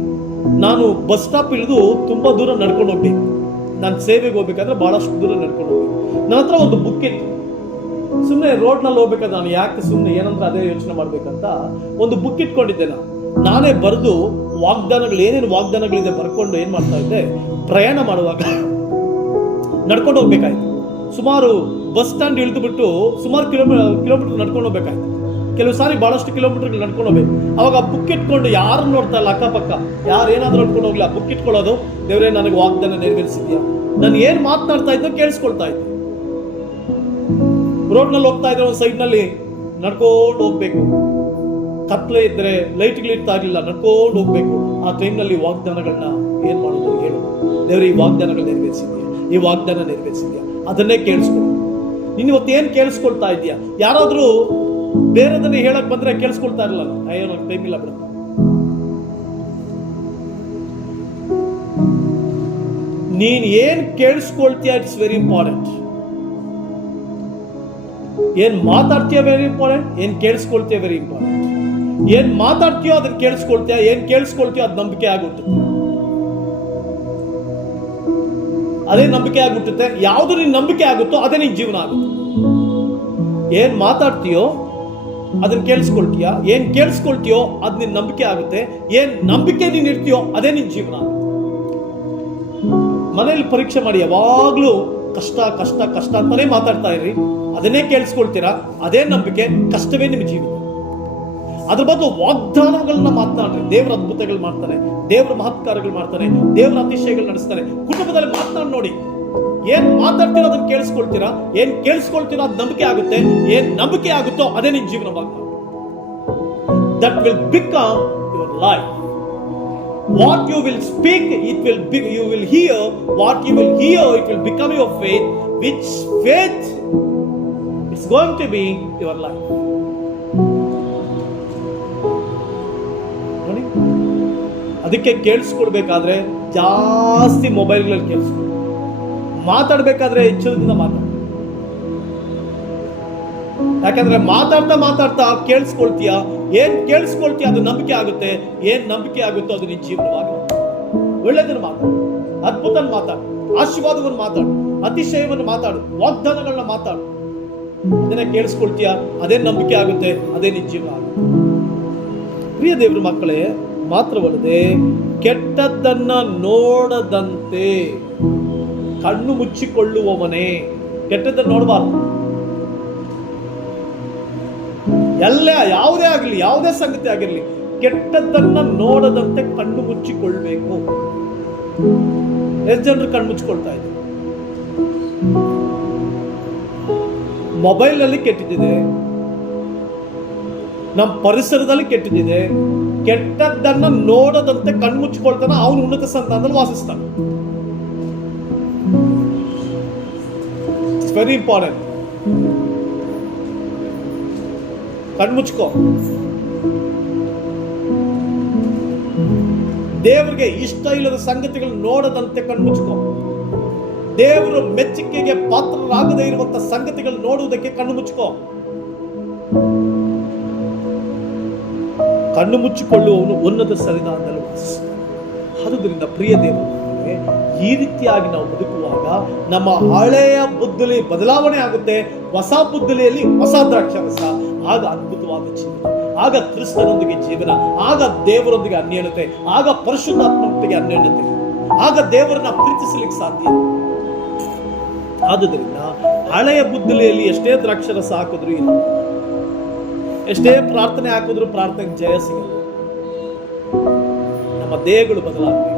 ನಾನು ಬಸ್ ಸ್ಟಾಪ್ ಇಳಿದು ತುಂಬಾ ದೂರ ನಡ್ಕೊಂಡು ಹೋಗ್ಬೇಕು. ನಾನು ಸೇವೆಗೆ ಹೋಗ್ಬೇಕಾದ್ರೆ ಬಹಳಷ್ಟು ದೂರ ನಡ್ಕೊಂಡು ಹೋಗ್ಬೇಕು. ನನ್ನ ಹತ್ರ ಒಂದು ಬುಕ್ ಇತ್ತು. ಸುಮ್ಮನೆ ರೋಡ್ನಲ್ಲಿ ಹೋಗ್ಬೇಕಾದ್ರೆ ನಾನು ಯಾಕೆ ಸುಮ್ಮನೆ ಏನಂದ್ರೆ ಅದೇ ಯೋಚನೆ ಮಾಡಬೇಕಂತ ಒಂದು ಬುಕ್ ಇಟ್ಕೊಂಡಿದ್ದೆ ನಾನು. ನಾನೇ ಬರೆದು ವಾಗ್ದಾನಗಳು, ಏನೇನು ವಾಗ್ದಾನಗಳಿದೆ ಬರ್ಕೊಂಡು ಏನು ಮಾಡ್ತಾ ಇದ್ದೆ? ಪ್ರಯಾಣ ಮಾಡುವಾಗ ನಡ್ಕೊಂಡು ಹೋಗ್ಬೇಕಾಯ್ತು. ಸುಮಾರು ಬಸ್ ಸ್ಟ್ಯಾಂಡ್ ಇಳಿದು ಬಿಟ್ಟು ಸುಮಾರು ಕಿಲೋಮೀ ಕಿಲೋಮೀಟರ್ ನಡ್ಕೊಂಡು ಹೋಗ್ಬೇಕಾಯ್ತು. ಕೆಲವು ಸಾರಿ ಬಹಳಷ್ಟು ಕಿಲೋಮೀಟರ್ ನಡ್ಕೊಂಡು ಹೋಗ್ಬೇಕು. ಅವಾಗ ಬುಕ್ ಇಟ್ಕೊಂಡು ಯಾರು ನೋಡ್ತಾ ಇಲ್ಲ ಅಕ್ಕಪಕ್ಕ. ಯಾರು ಏನಾದರೂ ನಡ್ಕೊಂಡು ಹೋಗ್ಲಿ, ಆ ಬುಕ್ ಇಟ್ಕೊಳ್ಳೋದು, ದೇವರೇ, ನನಗೆ ವಾಗ್ದಾನ ನೆರವೇರಿಸಿದ್ಯಾ? ನಾನು ಏನು ಮಾತನಾಡ್ತಾ ಇದ್ದೋ ಕೇಳಿಸ್ಕೊಳ್ತಾ ಇದ್ದೆ. ರೋಡ್ನಲ್ಲಿ ಹೋಗ್ತಾ ಇದ್ರೆ ಒಂದು ಸೈಡ್ನಲ್ಲಿ ನಡ್ಕೊಂಡು ಹೋಗ್ಬೇಕು. ಕತ್ಲೆ ಇರ್ತಾ ಇರಲಿಲ್ಲ ನಡ್ಕೊಂಡು ಹೋಗ್ಬೇಕು. ಆ ಟೈಮ್ನಲ್ಲಿ ವಾಗ್ದಾನಗಳನ್ನ ಏನ್ ಮಾಡೋದು ಹೇಳು. ದೇವರು, ಈ ವಾಗ್ದಾನಗಳು ನೆರವೇರಿಸಿದ್ಯಾ? ಈ ವಾಗ್ದಾನ ನೆರವೇರಿಸಿದ್ಯಾ? ಅದನ್ನೇ ಕೇಳಿಸ್ಕೊಳ್ಳು ನೀನು ಇವತ್ತು ಏನು ಕೇಳಿಸ್ಕೊಳ್ತಾ ಇದೀಯಾ ಯಾರಾದರೂ ಬೇರೆದನ್ನೇ ಹೇಳಕ್ ಬಂದ್ರೆ ಕೇಳಿಸ್ಕೊಳ್ತಾ ಇರಲ್ಲ ಅಯ್ಯೋ, ನಂಗೆ ಟೈಮ್ ಇಲ್ಲ ಬಿಡ. ನೀನ್ ಏನ್ ಕೇಳಿಸ್ಕೊಳ್ತೀಯ ಇಟ್ಸ್ ವೆರಿ ಇಂಪಾರ್ಟೆಂಟ್ ಏನ್ ಮಾತಾಡ್ತೀಯ ವೆರಿ ಇಂಪಾರ್ಟೆಂಟ್ ಏನ್ ಕೇಳಿಸ್ಕೊಳ್ತೀಯ ವೆರಿ ಇಂಪಾರ್ಟೆಂಟ್ ಏನ್ ಮಾತಾಡ್ತೀಯೋ ಅದನ್ನ ಕೇಳಿಸ್ಕೊಳ್ತೀಯ, ಏನ್ ಕೇಳಿಸ್ಕೊಳ್ತೀಯೋ ಅದು ನಂಬಿಕೆ ಆಗುತ್ತೆ ಅದೇ ನಂಬಿಕೆ ಆಗುತ್ತೆ ಯಾವುದು ನಿನ್ ನಂಬಿಕೆ ಆಗುತ್ತೋ ಅದೇ ನಿನ್ ಜೀವನ ಆಗುತ್ತೆ ಏನ್ ಮಾತಾಡ್ತೀಯೋ ಅದನ್ನ ಕೇಳಿಸ್ಕೊಳ್ತೀಯ, ಏನ್ ಕೇಳಿಸ್ಕೊಳ್ತೀಯೋ ಅದ್ ನಿನ್ ನಂಬಿಕೆ ಆಗುತ್ತೆ. ಏನ್ ನಂಬಿಕೆ ನೀನ್ ಇರ್ತೀಯೋ ಅದೇ ನಿನ್ ಜೀವನ ಮನೇಲಿ ಪರೀಕ್ಷೆ ಮಾಡಿ ಯಾವಾಗ್ಲೂ ಕಷ್ಟ ಕಷ್ಟ ಕಷ್ಟ ಅಂತಾನೆ ಮಾತಾಡ್ತಾ ಇರ್ರಿ. ಅದನ್ನೇ ಕೇಳಿಸ್ಕೊಳ್ತೀರಾ, ಅದೇ ನಂಬಿಕೆ, ಕಷ್ಟವೇ ನಿಮ್ಮ ಜೀವನ. ಅದ್ರ ಬದಲು ವಾಗ್ದಾನಗಳನ್ನ ಮಾತನಾಡ್ರಿ ದೇವರ ಅದ್ಭುತಗಳು ಮಾಡ್ತಾರೆ ದೇವರ ಮಹತ್ಕಾರಗಳು ಮಾಡ್ತಾರೆ ದೇವರ ಅತಿಶಯಗಳು ನಡೆಸ್ತಾರೆ ಕುಟುಂಬದಲ್ಲಿ ಮಾತನಾಡಿ ನೋಡಿ. ಏನ್ ಮಾತಾಡ್ತೀರೋ ಅದನ್ನ ಕೇಳಿಸ್ಕೊಳ್ತೀರಾ? ಏನ್ ಕೇಳಿಸ್ಕೊಳ್ತೀರೋ ಅದು ನಂಬಿಕೆ ಆಗುತ್ತೆ. ಏನ್ ನಂಬಿಕೆ ಆಗುತ್ತೋ ಅದೇ ನಿನ್ ಜೀವನವಾಗಿ that will become your life what you will speak, it will be, you will hear. What you will hear, it will become your faith, which faith is going to be your life. ಅದಕ್ಕೆ ಕೇಳಿಸ್ಕೊಡ್ಬೇಕಾದ್ರೆ ಜಾಸ್ತಿ ಮೊಬೈಲ್ಗಳಲ್ಲಿ ಕೇಳಿಸ್ಕೊ. ಮಾತಾಡ್ಬೇಕಾದ್ರೆ ಎಚ್ಚರದಿಂದ ಮಾತಾಡು. ಯಾಕಂದ್ರೆ ಮಾತಾಡ್ತಾ ಮಾತಾಡ್ತಾ ಕೇಳಿಸ್ಕೊಳ್ತೀಯ? ಏನ್ ಕೇಳಿಸ್ಕೊಳ್ತೀಯ ಅದು ನಂಬಿಕೆ ಆಗುತ್ತೆ, ಏನ್ ನಂಬಿಕೆ ಆಗುತ್ತೋ ಅದು ನಿನ್ ಜೀವನವಾಗಿ ಒಳ್ಳೆದನ್ನು ಮಾತಾಡು, ಅದ್ಭುತನ ಮಾತಾಡು, ಆಶೀರ್ವಾದವನ್ನು ಮಾತಾಡು, ಅತಿಶಯವನ್ನು ಮಾತಾಡು, ವಾಗ್ದಾನಗಳನ್ನ ಮಾತಾಡು. ಅದನ್ನ ಕೇಳಿಸ್ಕೊಳ್ತೀಯ? ಅದೇ ನಂಬಿಕೆ ಆಗುತ್ತೆ, ಅದೇ ನಿನ್ ಜೀವನ ಆಗುತ್ತೆ. ಪ್ರಿಯ ದೇವ್ರ ಮಕ್ಕಳೇ ಮಾತ್ರವಲ್ಲದೆ ಕೆಟ್ಟದ್ದನ್ನ ನೋಡದಂತೆ ಕಣ್ಣು ಮುಚ್ಚಿಕೊಳ್ಳುವವನೇ. ಕೆಟ್ಟದ್ದನ್ನು ನೋಡಬಾರ್ದು. ಎಲ್ಲ ಯಾವುದೇ ಆಗಲಿ, ಯಾವುದೇ ಸಂಗತಿ ಆಗಿರಲಿ, ಕೆಟ್ಟದ್ದನ್ನ ನೋಡದಂತೆ ಕಣ್ಣು ಮುಚ್ಚಿಕೊಳ್ಬೇಕು. ಎಷ್ಟು ಜನರು ಕಣ್ಣು ಮುಚ್ಚಿಕೊಳ್ತಾ ಇದ್ದಾರೆ ಮೊಬೈಲ್ನಲ್ಲಿ ಕೆಟ್ಟಿದ್ದಿದೆ. ನಮ್ಮ ಪರಿಸರದಲ್ಲಿ ಕೆಟ್ಟಿದ್ದಿದೆ. ಕೆಟ್ಟದ್ದನ್ನ ನೋಡದಂತೆ ಕಣ್ಣು ಮುಚ್ಚಿಕೊಳ್ತಾನೆ, ಅವನು ಉನ್ನತ ಸಂತಾನದಲ್ಲಿ ವಾಸಿಸ್ತಾನೆ. ವೆರಿ ಇಂಪಾರ್ಟೆಂಟ್ ಕಣ್ಮುಚ್ಕೋ ದೇವರಿಗೆ ಇಷ್ಟ ಇಲ್ಲದ ಸಂಗತಿಗಳು ನೋಡದಂತೆ ಕಣ್ಮುಚ್ಕೋ ದೇವರು ಮೆಚ್ಚುಗೆಗೆ ಪಾತ್ರರಾಗದೇ ಇರುವಂತಹ ಸಂಗತಿಗಳು ನೋಡುವುದಕ್ಕೆ ಕಣ್ಣು ಮುಚ್ಕೋ. ಕಣ್ಣು ಮುಚ್ಚಿಕೊಳ್ಳುವವನು ಉನ್ನತ ಸರಿದಾನದಲ್ಲಿ ವಾಸಿಸುತ್ತಾನೆ. ಆದುದರಿಂದ ಪ್ರಿಯ ದೇವರು ಈ ರೀತಿಯಾಗಿ ನಾವು ಬದುಕುವಾಗ ನಮ್ಮ ಹಳೆಯ ಬುದ್ಧಲಿ ಬದಲಾವಣೆ ಆಗುತ್ತೆ. ಹೊಸ ಬುದ್ಧಲಿಯಲ್ಲಿ ಹೊಸ ದ್ರಾಕ್ಷಾರಸ, ಆಗ ಅದ್ಭುತವಾದ ಜೀವನ, ಆಗ ಕ್ರಿಸ್ತನೊಂದಿಗೆ ಜೀವನ, ಆಗ ದೇವರೊಂದಿಗೆ ಅನ್ಯೋನ್ಯತೆ ಆಗ ಪರಿಶುದ್ಧಾತ್ಮತೆಗೆ ಅನ್ಯೋನ್ಯತೆ ಆಗ ದೇವರನ್ನ ಪ್ರೀತಿಸಲಿಕ್ಕೆ ಸಾಧ್ಯ. ಆದುದರಿಂದ ಹಳೆಯ ಬುದ್ಧಲಿಯಲ್ಲಿ ಎಷ್ಟೇ ದ್ರಾಕ್ಷರಸ ಹಾಕಿದ್ರು ಇಲ್ಲ ಎಷ್ಟೇ ಪ್ರಾರ್ಥನೆ ಹಾಕಿದ್ರು ಪ್ರಾರ್ಥನೆಗೆ ಜಯ ಸಿಗಲ್ಲ. ನಮ್ಮ ದೇಹಗಳು ಬದಲಾಗಬೇಕು.